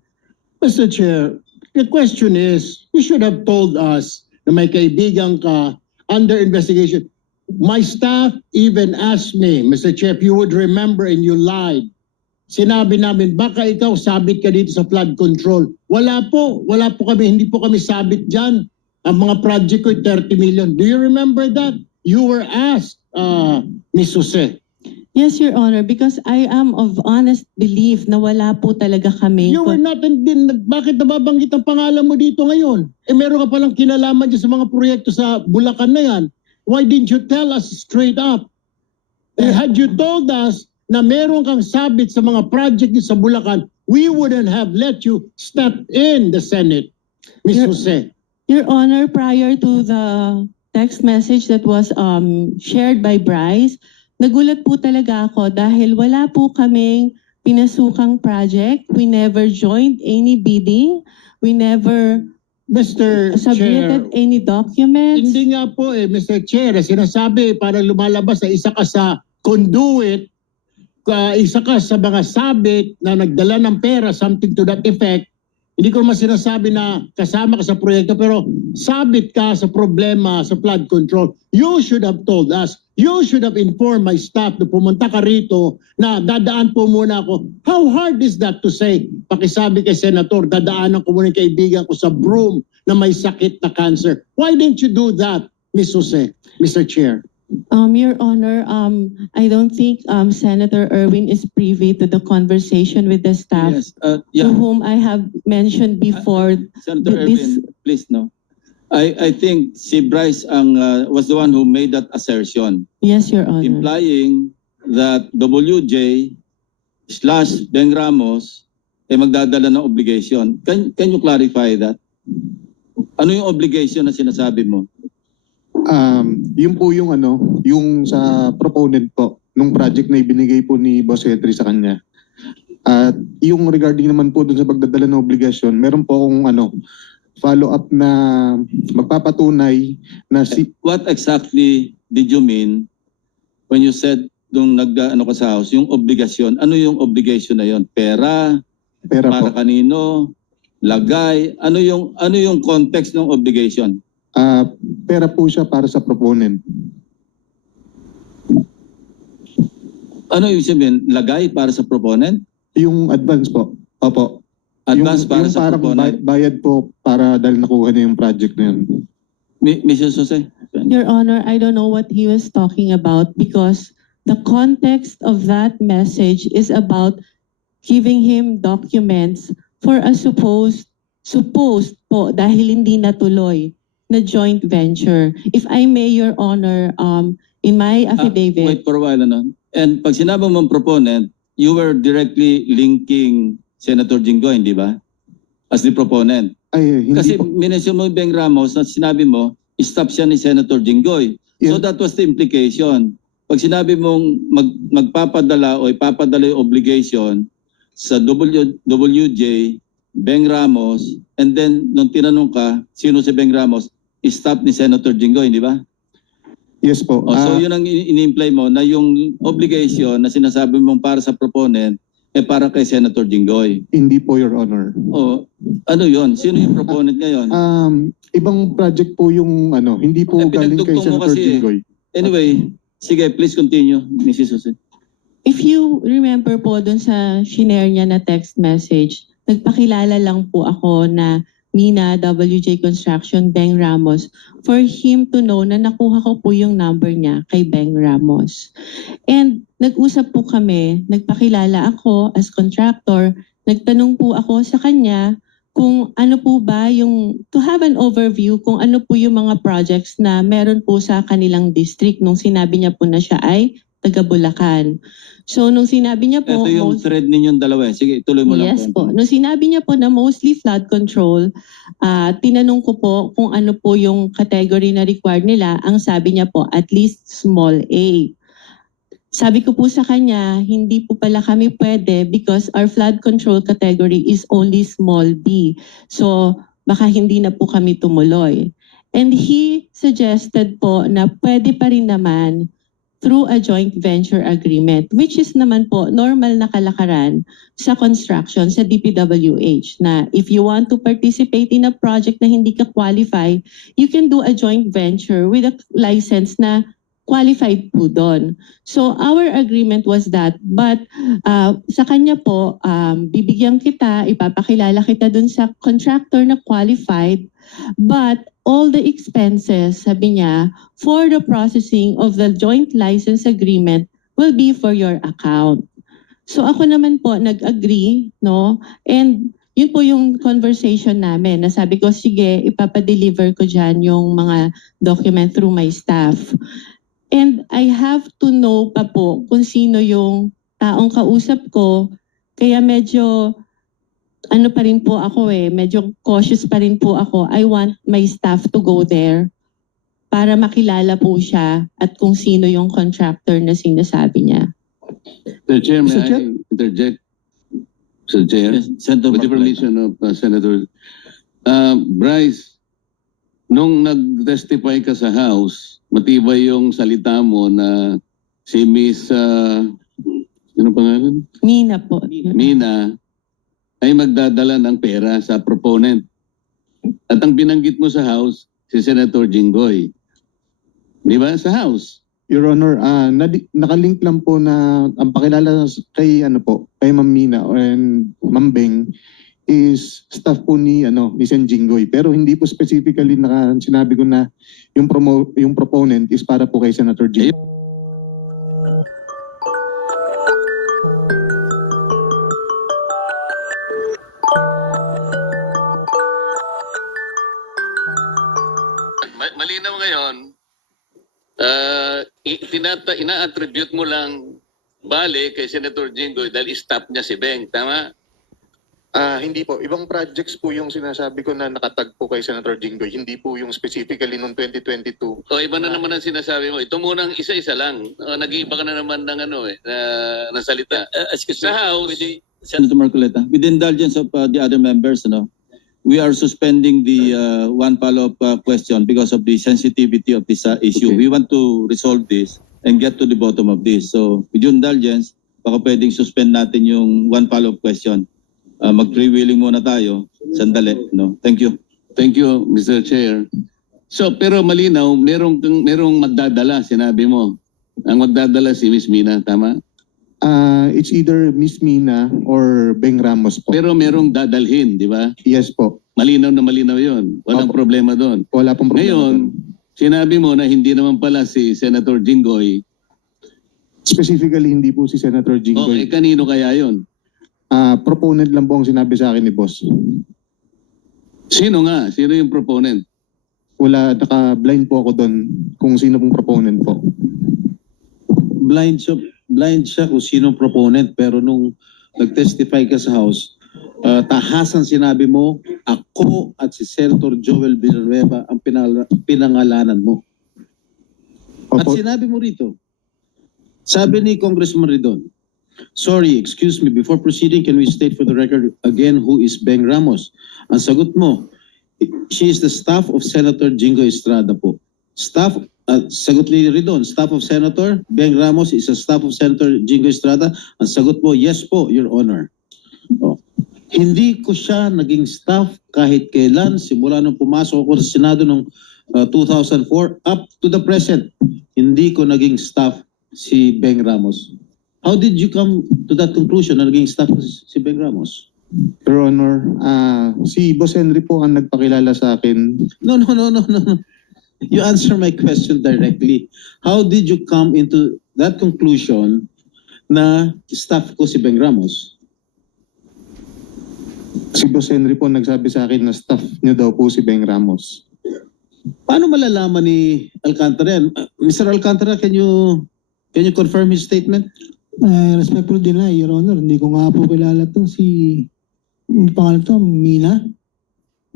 Mr. Chair, the question is, you should have told us na may kaibigan ka under investigation. My staff even asked me, Mr. Chair, if you would remember and you lied. Sinabi namin, baka ikaw sabit ka dito sa flood control. Wala po kami, hindi po kami sabit dyan. Ang mga project ko, 30 million. Do you remember that? You were asked, Ms. Jose. Yes, Your Honor, because I am of honest belief na wala po talaga kami. You were not, bakit nababanggit ang pangalan mo dito ngayon? Meron ka palang kinalaman dyan sa mga proyekto sa Bulacan na yan. Why didn't you tell us straight up? Had you told us na meron kang sabit sa mga project sa Bulacan, we wouldn't have let you step in the Senate, Ms. Jose. Your Honor, prior to the text message that was shared by Bryce, nagulat po talaga ako dahil wala po kaming pinasukang project. We never joined any bidding. We never Mr. submitted Chair, any documents. hindi nga po Mr. Chair, sinasabi parang lumalabas na isa ka sa conduit, isa ka sa mga sabit na nagdala ng pera, something to that effect. Hindi ko naman sinasabi na kasama ka sa proyekto, pero sabit ka sa problema sa flood control. You should have told us. You should have informed my staff na pumunta ka rito na dadaan po muna ako. How hard is that to say? Pakisabi kay Senator, dadaanan ko muna yung kaibigan ko sa broom na may sakit na cancer. Why didn't you do that, Ms. Jose, Mr. Chair? Your Honor, I don't think Senator Erwin is privy to the conversation with the staff Yes, to yeah. whom I have mentioned before. Senator This- Erwin, please no. I think si Bryce was the one who made that assertion, Yes, Your Honor. implying that WJ / Beng Ramos ay magdadala ng obligation. Can you clarify that? Ano yung obligation na sinasabi mo? Yun po yung yung sa proponent po nung project na ibinigay po ni Boss Henry sa kanya. At yung regarding naman po dun sa pagdadala ng obligasyon, meron po akong follow-up na magpapatunay na What exactly did you mean when you said nung ka sa house, yung obligasyon? Ano yung obligation na yon? Pera? pera po. Para kanino? Lagay? Ano yung context ng obligation? Pera po siya para sa proponent. Ano yung sabihin? Lagay para sa proponent? Yung advance po. Opo. Advance para sa parang proponent? bayad po para dahil nakuha na yung project na yun. Mrs. Jose? Your Honor, I don't know what he was talking about because the context of that message is about giving him documents for a supposed po dahil hindi natuloy na joint venture. If I may, Your Honor, in my affidavit, Wait for a while. And pag sinabi mong proponent, you were directly linking Senator Jinggoy, di ba? As the proponent. Ay, hindi Kasi po. minensyon mo yung Beng Ramos na sinabi mo, stop siya ni Senator Jinggoy. So Yeah. that was the implication. Pag sinabi mong magpapadala o ipapadala yung obligation sa WJ, Beng Ramos, and then nung tinanong ka, sino si Beng Ramos, stop ni Senator Jinggoy, di ba? Yes po. So yun ang ini-imply mo na yung obligation na sinasabi mong para sa proponent para kay Senator Jinggoy. Hindi po, Your Honor. O ano yon? Sino yung proponent ngayon? Ibang project po yung hindi po galing kay pinagtugtong mo Senator kasi eh. Jinggoy. Anyway, sige, please continue, Mrs. Jose. If you remember po dun sa shinare niya na text message, nagpakilala lang po ako na Mina, WJ Construction, Beng Ramos, for him to know na nakuha ko po yung number niya kay Beng Ramos. And nag-usap po kami, nagpakilala ako as contractor, nagtanong po ako sa kanya kung ano po ba yung, to have an overview kung ano po yung mga projects na meron po sa kanilang district nung sinabi niya po na siya ay taga Bulacan. So nung sinabi niya po, Ito yung thread ninyong dalawa. Sige, ituloy mo lang. yes po. Nung sinabi niya po na mostly flood control, tinanong ko po kung ano po yung category na required nila. Ang sabi niya po, at least small A. Sabi ko po sa kanya, hindi po pala kami pwede because our flood control category is only small B. So baka hindi na po kami tumuloy. And he suggested po na pwede pa rin naman through a joint venture agreement, which is naman po normal na kalakaran sa construction sa DPWH na if you want to participate in a project na hindi ka qualify, you can do a joint venture with a license na qualified po doon. So our agreement was that, but sa kanya po, bibigyan kita, ipapakilala kita doon sa contractor na qualified, but all the expenses, sabi niya, for the processing of the joint license agreement will be for your account. So ako naman po nag-agree, no? And yun po yung conversation namin. Nasabi ko, sige, ipapadeliver ko dyan yung mga document through my staff. And I have to know pa po kung sino yung taong kausap ko. Kaya medyo ano pa rin po ako medyo cautious pa rin po ako. I want my staff to go there para makilala po siya at kung sino yung contractor na sinasabi niya. Mr. Chair, may Mr. Chair? I interject? Mr. Chair, Yes, Senator with the Marcoleta. permission of Senator Bryce, nung nag-testify ka sa House, matibay yung salita mo na si Miss, ano pangalan? Mina po. Mina, ay magdadala ng pera sa proponent. At ang binanggit mo sa House, si Senator Jinggoy. Di ba? Sa House. Your Honor, nakalink lang po na ang pakilala kay kay Ma'am Mina and Ma'am Beng is staff po ni Sen Jinggoy, pero hindi po specifically sinabi ko na yung proponent is para po kay Senator Jinggoy. Malinaw ngayon, ina-attribute mo lang bale kay Senator Jinggoy dahil stop niya si Beng, tama? Hindi po. Ibang projects po yung sinasabi ko na nakatag po kay Senator Jinggoy. Hindi po yung specifically noong 2022. O iba na naman ang sinasabi mo. Ito munang isa-isa lang. Nag-iiba ka na naman ng ng salita. Excuse Sa me, House, Senator Marcoleta, with the indulgence of the other members, we are suspending the one follow-up question because of the sensitivity of this issue. Okay. We want to resolve this and get to the bottom of this. So, with your indulgence, baka pwedeng suspend natin yung one follow-up question. Mag-freewheeling muna tayo. Sandali. Thank you. thank you, Mr. Chair. So, pero malinaw, merong magdadala, sinabi mo. Ang magdadala si Miss Mina, tama? It's either Miss Mina or Beng Ramos po. Pero merong dadalhin, di ba? Yes po. Malinaw na malinaw yon. Walang Opo. problema doon. Wala pong problema. Ngayon, doon. sinabi mo na hindi naman pala si Senator Jinggoy. Specifically, hindi po si Senator Okay, Jinggoy. kanino kaya yon? Proponent lang po ang sinabi sa akin ni Boss. Sino nga? Sino yung proponent? Wala, naka-blind po ako doon kung sino pong proponent po. Blind siya kung sino proponent, pero nung nag-testify ka sa House, tahasan sinabi mo, ako at si Senator Joel Villanueva ang pinangalanan mo. At Opo. sinabi mo rito, sabi ni Congressman Ridon, sorry, excuse me, before proceeding, can we state for the record again who is Beng Ramos? Ang sagot mo, she is the staff of Senator Jinggoy Estrada po. Staff sagot ni Ridon, staff of Senator Beng Ramos is a staff of Senator Jingo Estrada. Ang sagot po, yes po, Your Honor. Oh. Hindi ko siya naging staff kahit kailan, simula nung pumasok ako sa Senado noong 2004 up to the present. Hindi ko naging staff si Beng Ramos. How did you come to that conclusion na naging staff si Beng Ramos? Your Honor, si Boss Henry po ang nagpakilala sa akin. No. You answer my question directly. How did you come into that conclusion na staff ko si Beng Ramos? Si Boss Henry po nagsabi sa akin na staff niya daw po si Beng Ramos. Paano malalaman ni Alcantara yan? Mr. Alcantara, can you confirm his statement? Respectful din na, Your Honor. Hindi ko nga po kilala itong yung pangalan to, Mina.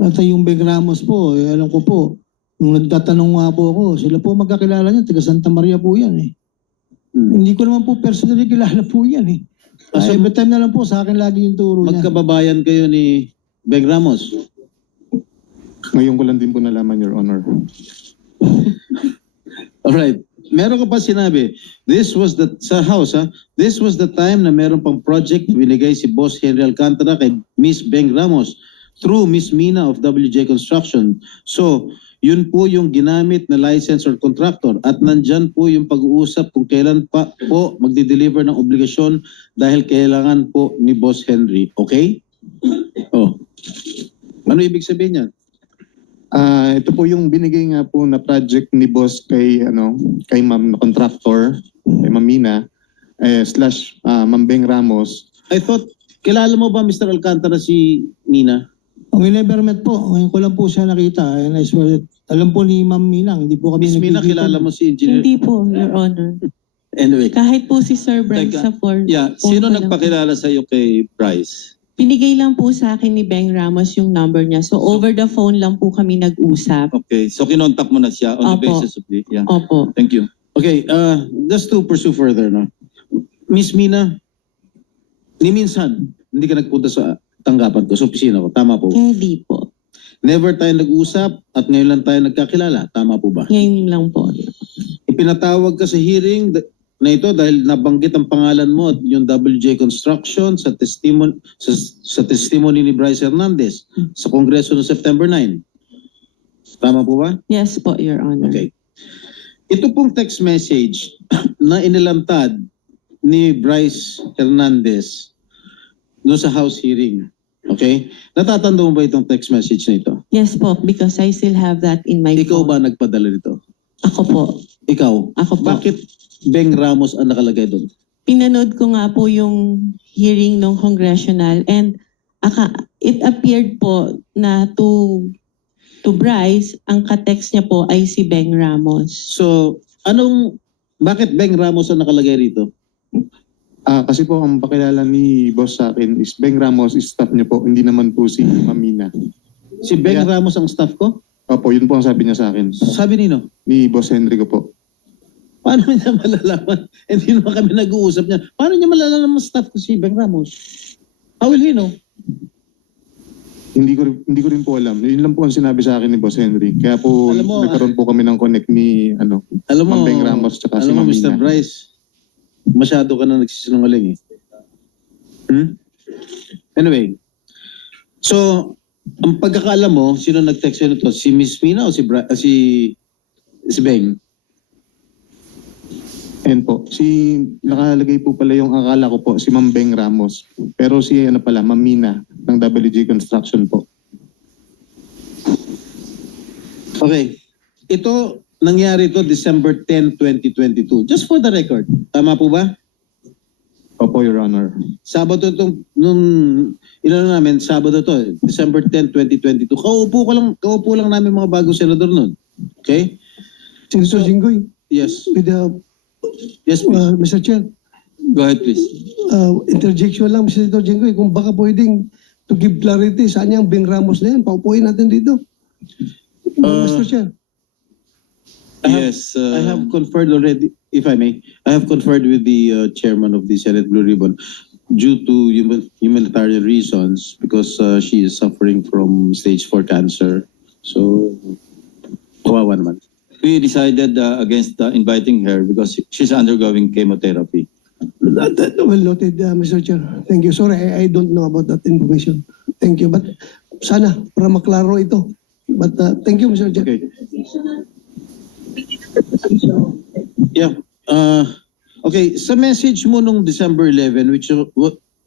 At yung Beng Ramos po, alam ko po, nung nagtatanong nga po ako, sila po magkakilala niya, taga Santa Maria po yan eh. Hindi ko naman po personally kilala po yan eh. So, Every time na lang po, sa akin lagi yung turo niya. magkababayan kayo ni Beng Ramos? Ngayon ko lang din po nalaman, Your Honor. Alright. Meron ka pa sinabi, this was the, sa house ha, this was the time na meron pang project binigay si Boss Henry Alcantara kay Miss Beng Ramos through Miss Mina of WJ Construction. So, yun po yung ginamit na license or contractor at nandyan po yung pag-uusap kung kailan pa po magdi-deliver ng obligasyon dahil kailangan po ni Boss Henry. Okay? Oh. Ano ibig sabihin yan? Ito po yung binigay nga po na project ni Boss kay Ma'am na contractor, kay Ma'am Mina, slash Ma'am Beng Ramos. I thought, kilala mo ba Mr. Alcantara si Mina? We never met po. Ngayon ko lang po siya nakita. And I swear, alam po ni Ma'am Minang, hindi po kami Miss Mina, nagkikita. kilala mo si Engineer? Hindi po, Your Honor. Anyway, Kahit po si Sir Bryce Teka, sa phone. Yeah, sino nagpakilala sa iyo kay Bryce? Binigay lang po sa akin ni Beng Ramos yung number niya. So over the phone lang po kami nag-usap. Okay, so kinontak mo na siya on the Opo. basis of the, yeah. Opo. Thank you. okay, just to pursue further, no? Miss Mina, ni minsan, hindi ka nagpunta sa tanggapan ko, sa opisina ko. Tama po. Hindi po. Never tayo nag-usap at ngayon lang tayo nagkakilala. Tama po ba? Ngayon lang po. Ipinatawag ka sa hearing na ito dahil nabanggit ang pangalan mo at yung WJ Construction sa testimony ni Bryce Hernandez sa Kongreso noong September 9. Tama po ba? Yes po, Your Honor. Okay. Ito pong text message na inilantad ni Bryce Hernandez no sa House hearing. Okay? Natatanda mo ba itong text message na ito? Yes po, because I still have that in my Ikaw phone. ba nagpadala nito? Ako po. Ikaw? Ako po. Bakit Beng Ramos ang nakalagay doon? Pinanood ko nga po yung hearing ng congressional and it appeared po na to Bryce, ang ka-text niya po ay si Beng Ramos. So, bakit Beng Ramos ang nakalagay rito? Kasi po ang pakilala ni Boss sa akin is Beng Ramos is staff niya po, hindi naman po si Ma'am Mina. Si Beng Ramos ang staff ko? Opo, yun po ang sabi niya sa akin. Sabi nino? Ni Boss Henry ko po. Paano niya malalaman? Hindi naman kami nag-uusap niya. Paano niya malalaman ang staff ko si Beng Ramos? How will he know? Hindi ko rin po alam. Yun lang po ang sinabi sa akin ni Boss Henry. Kaya po Alam mo, nagkaroon po kami ng connect ni Alam mo, Ma'am Beng Ramos tsaka si alam mo, Ma'am Mr. Mina. Bryce, masyado ka na nagsisinungaling eh. Anyway, so, ang pagkakaalam mo, sino nag-text sa'yo nito? Si Miss Mina o si Beng? Ayan po. Nakalagay po pala yung akala ko po, si Ma'am Beng Ramos. Pero si Ma'am Mina ng WJ Construction po. Okay. Ito, nangyari to December 10, 2022. Just for the record. Tama po ba? Opo, Your Honor. Sabado itong, Sabado to, December 10, 2022. Kaupo lang namin mga bagong senador nun. Okay? Senator Jinggoy, Yes. with the, Yes, please. Mr. Chair, Go ahead, please. interjection lang, Mr. Senator Jinggoy, kung baka pwedeng to give clarity, saan yung Beng Ramos na yan? Paupuin natin dito. Mr. Chair. Yes. I have conferred already, if I may, I have conferred with the chairman of the Senate Blue Ribbon due to humanitarian reasons because she is suffering from stage 4 cancer. So, kawawa naman. we decided against inviting her because she's undergoing chemotherapy. Well noted, Mr. Chair. Thank you. Sorry, I don't know about that information. Thank you. But sana, para maklaro ito. But thank you, Mr. Chair. Okay. Yeah. Okay, sa message mo nung December 11,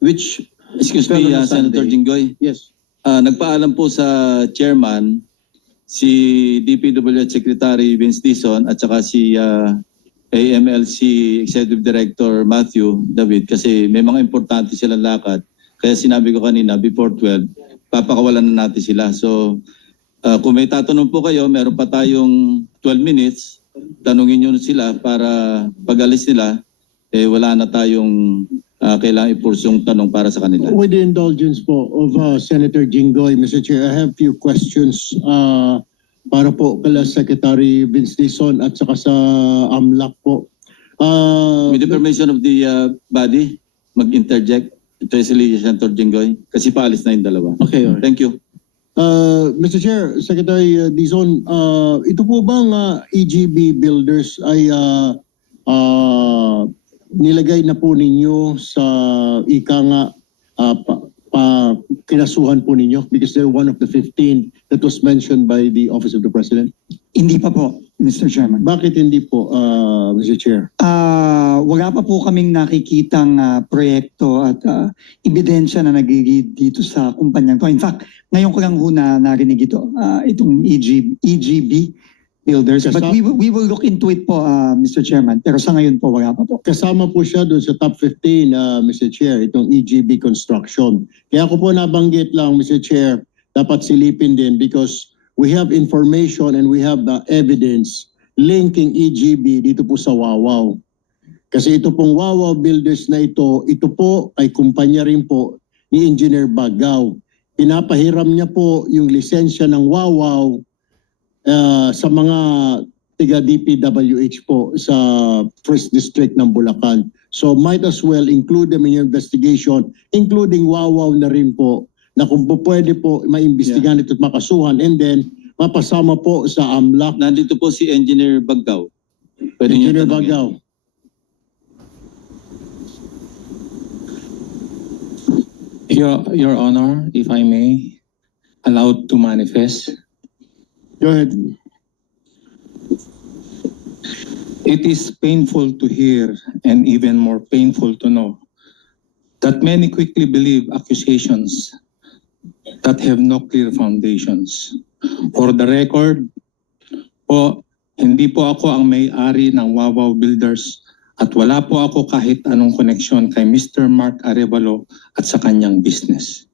which Excuse fell me, on a Senator Sunday. Jinggoy. Yes. Nagpaalam po sa chairman, si DPWH Secretary Vince Dizon at saka si AMLC Executive Director Matthew David kasi may mga importante silang lakad. Kaya sinabi ko kanina, before 12, papakawalan na natin sila. So, kung may tatanong po kayo, meron pa tayong 12 minutes. Tanungin nyo sila para pag-alis nila, wala na tayong kailangan ipursong tanong para sa kanila. With the indulgence po of Senator Jinggoy, Mr. Chair, I have few questions para po kala Secretary Vince Dizon at saka sa AMLAC po. With the permission of the body, mag-interject, especially Senator Jinggoy, kasi paalis na yung dalawa. Okay, alright. Thank you. Mr. Chair, Secretary Dizon, ito po bang EGB Builders ay nilagay na po ninyo sa ika nga kinasuhan po ninyo because they're one of the 15 that was mentioned by the Office of the President? Hindi pa po, Mr. Chairman. Bakit hindi po, Mr. Chair? Wala pa po kaming nakikitang proyekto at ebidensya na nagigid dito sa kumpanyang to. In fact, ngayon ko lang ho na narinig ito, itong EGB Builders. But we will look into it po, Mr. Chairman. Pero sa ngayon po, wala pa po. Kasama po siya doon sa top 15, Mr. Chair, itong EGB Construction. Kaya ako po nabanggit lang, Mr. Chair, dapat silipin din because we have information and we have the evidence linking EGB dito po sa Wawaw. Kasi ito pong Wawaw Builders na ito po ay kumpanya rin po ni Engineer Bagaw. Pinapahiram niya po yung lisensya ng Wawaw sa mga tiga DPWH po sa First District ng Bulacan. So might as well include them in your investigation, including Wawaw na rin po, na kung po pwede po maimbestigahan ito at makasuhan and then mapasama po sa AMLAC. Nandito po si Engineer Bagaw. Pwede niyo Engineer tanungin. Bagaw. Your Honor, if I may, allowed to manifest. Go ahead. It is painful to hear and even more painful to know that many quickly believe accusations that have no clear foundations. For the record, po, hindi po ako ang may-ari ng Wawaw Builders at wala po ako kahit anong koneksyon kay Mr. Mark Arevalo at sa kanyang business.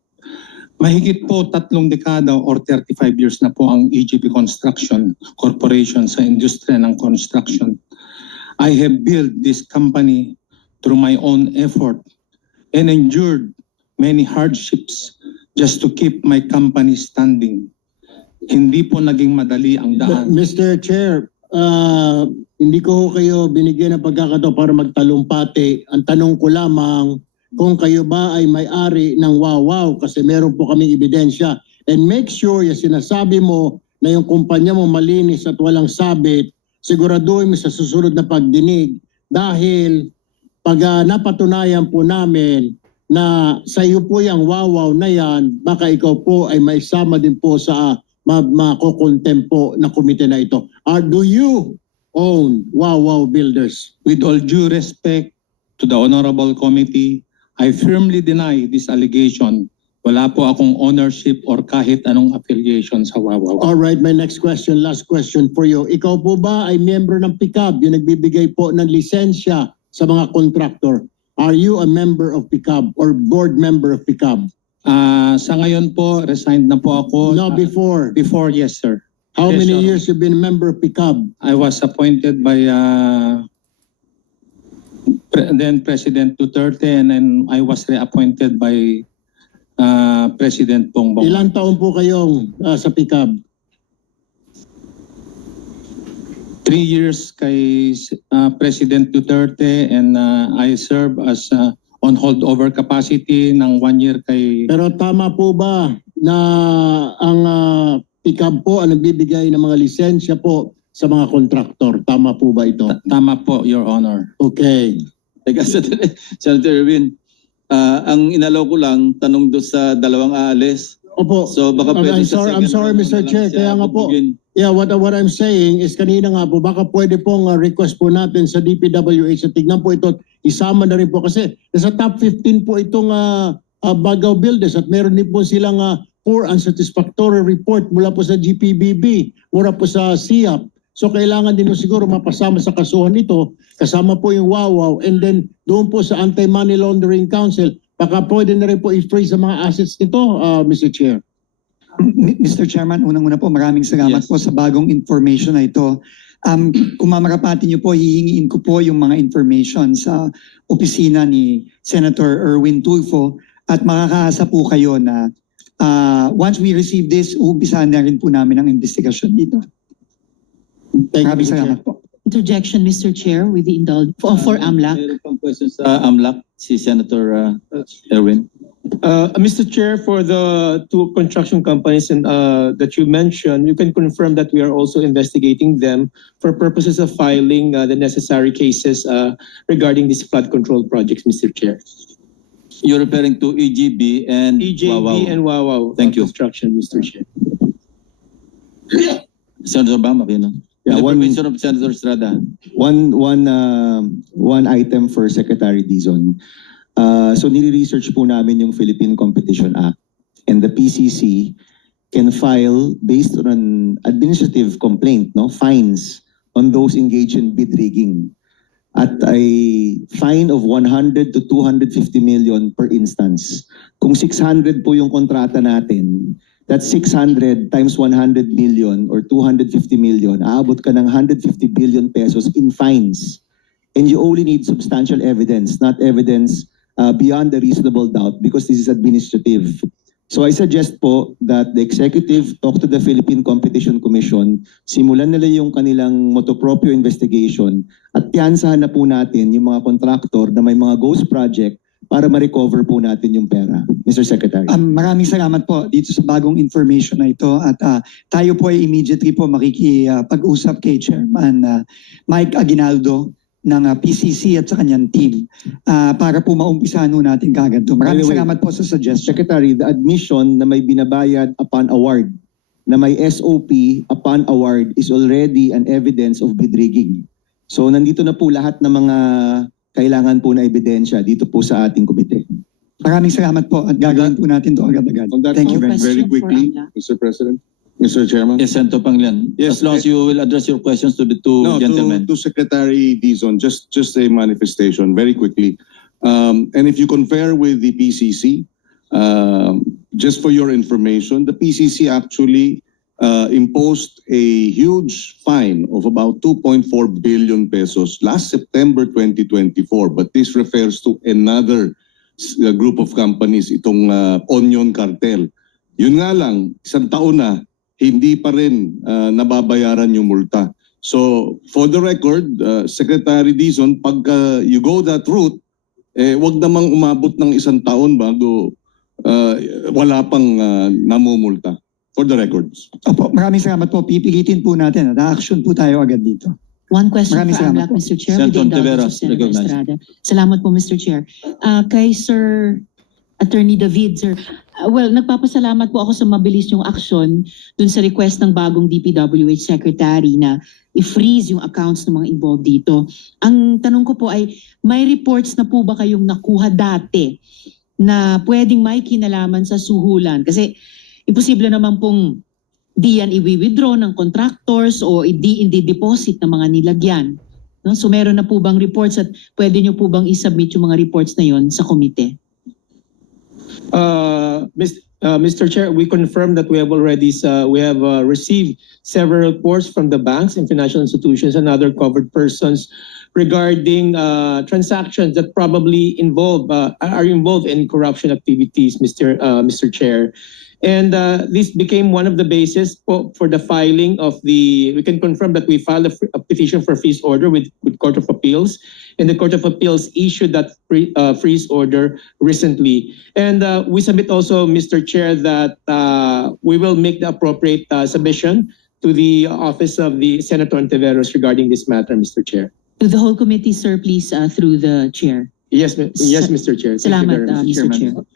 Mahigit po 3 dekada or 35 years na po ang EGB Construction Corporation sa industriya ng construction. I have built this company through my own effort and endured many hardships just to keep my company standing. Hindi po naging madali ang daan. Mr. Chair, hindi ko kayo binigyan ng pagkakataon para magtalumpati. Ang tanong ko lamang kung kayo ba ay may-ari ng Wawaw kasi meron po kaming ebidensya. And make sure yung sinasabi mo na yung kumpanya mo malinis at walang sabit, siguraduhin mo sa susunod na pagdinig dahil pag napatunayan po namin na sa iyo po yung Wawaw na yan, baka ikaw po ay maisama din po sa makokontem po na komite na ito. Do you own Wawaw Builders? With all due respect to the Honorable Committee, I firmly deny this allegation. Wala po akong ownership or kahit anong affiliation sa Wawaw. All right, my next question, last question for you. Ikaw po ba ay member ng PICAB, yung nagbibigay po ng lisensya sa mga contractor? Are you a member of PICAB or board member of PICAB? Sa ngayon po, resigned na po ako. No, before. Before, yes, sir. How Yes, many Your years you've been a member of PICAB? I was appointed by then President Duterte and then I was reappointed by President Bongbong. Ilang taon po kayong sa PICAB? 3 years kay President Duterte and I serve as on holdover capacity ng 1 year kay... Pero tama po ba na ang PICAB po ang nagbibigay ng mga lisensya po sa mga kontraktor. Tama po ba ito? Tama po, Your Honor. Okay. Teka, Senator Erwin, ang inalaw ko lang, tanong doon sa dalawang aalis. Opo. So baka I'm pwede sa sorry, I'm second sorry, round Mr. na lang Chair. siya Kaya nga po, bibigyan. yeah, what I'm saying is kanina nga po, baka pwede pong request po natin sa DPWH na tignan po ito, isama na rin po kasi nasa top 15 po itong Bagao Builders at meron din po silang poor unsatisfactory report mula po sa GPBB, mula po sa SIAP. So kailangan din po siguro mapasama sa kasuhan ito, kasama po yung WAWAW, and then doon po sa Anti-Money Laundering Council, baka pwede na rin po i-freeze sa mga assets nito, Mr. Chair. Mr. Chairman, unang-una po maraming salamat Yes. po sa bagong information na ito. Kung mamarapati niyo po, hihingiin ko po yung mga information sa opisina ni Senator Erwin Tulfo at makakaasa po kayo na once we receive this, uumpisahan na rin po namin ang investigasyon dito. Thank you, Maraming Mr. Chair. salamat po. Interjection, Mr. Chair, with the for AMLAC. Mayroon pang question sa AMLAC, si Senator Erwin. Mr. Chair, for the two construction companies that you mentioned, you can confirm that we are also investigating them for purposes of filing the necessary cases regarding these flood control projects, Mr. Chair. You're referring to EGB and EJB WAWAW. and WAWAW Thank you. Construction, Mr. Chair. Senator Bama, no? Yeah, With the one- permission of Senator Estrada. One item for Secretary Dizon. So nire-research po namin yung Philippine Competition Act, and the PCC can file based on an administrative complaint, no, fines on those engaged in bid rigging at a fine of 100 to 250 million per instance. Kung 600 po yung kontrata natin, that's 600 times 100 million or 250 million, aabot ka ng 150 billion pesos in fines. And you only need substantial evidence, not evidence beyond a reasonable doubt, because this is administrative. So I suggest po that the executive talk to the Philippine Competition Commission, simulan nila yung kanilang motu proprio investigation at tiyansahan na po natin yung mga contractor na may mga ghost project para ma-recover po natin yung pera. Mr. Secretary. Maraming salamat po dito sa bagong information na ito at tayo po ay immediately po makikipag-usap kay Chairman Mike Aguinaldo ng PCC at sa kanyang team para po maumpisahan ho natin kagad to. Maraming By the way, salamat po sa suggestion. Secretary, the admission na may binabayad upon award, na may SOP upon award is already an evidence of bid rigging. So nandito na po lahat ng mga kailangan po na ebidensya dito po sa ating komite. Maraming salamat po at gagawin po natin to agad-agad. On that Thank you note, very much. very quickly, AMLAC. Mr. President, Mr. Chairman. Yes, Senator Panglian. Yes, As long as you will address your questions to the two No, gentlemen. to Secretary Dizon, just a manifestation very quickly. And if you compare with the PCC, just for your information, the PCC actually imposed a huge fine of about 2.4 billion pesos last September 2024. But this refers to another group of companies, itong Onion Cartel. Yun nga lang, isang taon na, hindi pa rin nababayaran yung multa. So, for the record, Secretary Dizon, pag you go that route, wag namang umabot ng isang taon bago wala pang namumulta. For the records. Opo, maraming salamat po. Pipilitin po natin at action po tayo agad dito. One question Maraming for salamat AMLAC, po. Mr. Chair, Senator with the indulgence Ontiveros, of Senator recognized. Estrada. Salamat po, Mr. Chair. Kay Sir Attorney David, sir, well, nagpapasalamat po ako sa mabilis yung aksyon dun sa request ng bagong DPWH Secretary na i-freeze yung accounts ng mga involved dito. Ang tanong ko po ay, may reports na po ba kayong nakuha dati na pwedeng may kinalaman sa suhulan? Kasi imposible naman pong di yan i-withdraw ng contractors o hindi deposit ng mga nilagyan. No? So meron na po bang reports at pwede nyo po bang i-submit yung mga reports na yon sa komite? Mr. Chair, we confirm that we have already received several reports from the banks and financial institutions and other covered persons regarding transactions that probably are involved in corruption activities, Mr. Chair. And this became one of the basis for the filing of we can confirm that we filed a petition for freeze order with Court of Appeals, and the Court of Appeals issued that freeze order recently. And we submit also, Mr. Chair, that we will make the appropriate submission to the office of the Senator Ontiveros regarding this matter, Mr. Chair. To the whole committee, sir, please, through the chair. Yes, Mr. Chair. Thank you Salamat, very much. Mr. Chairman. Chair.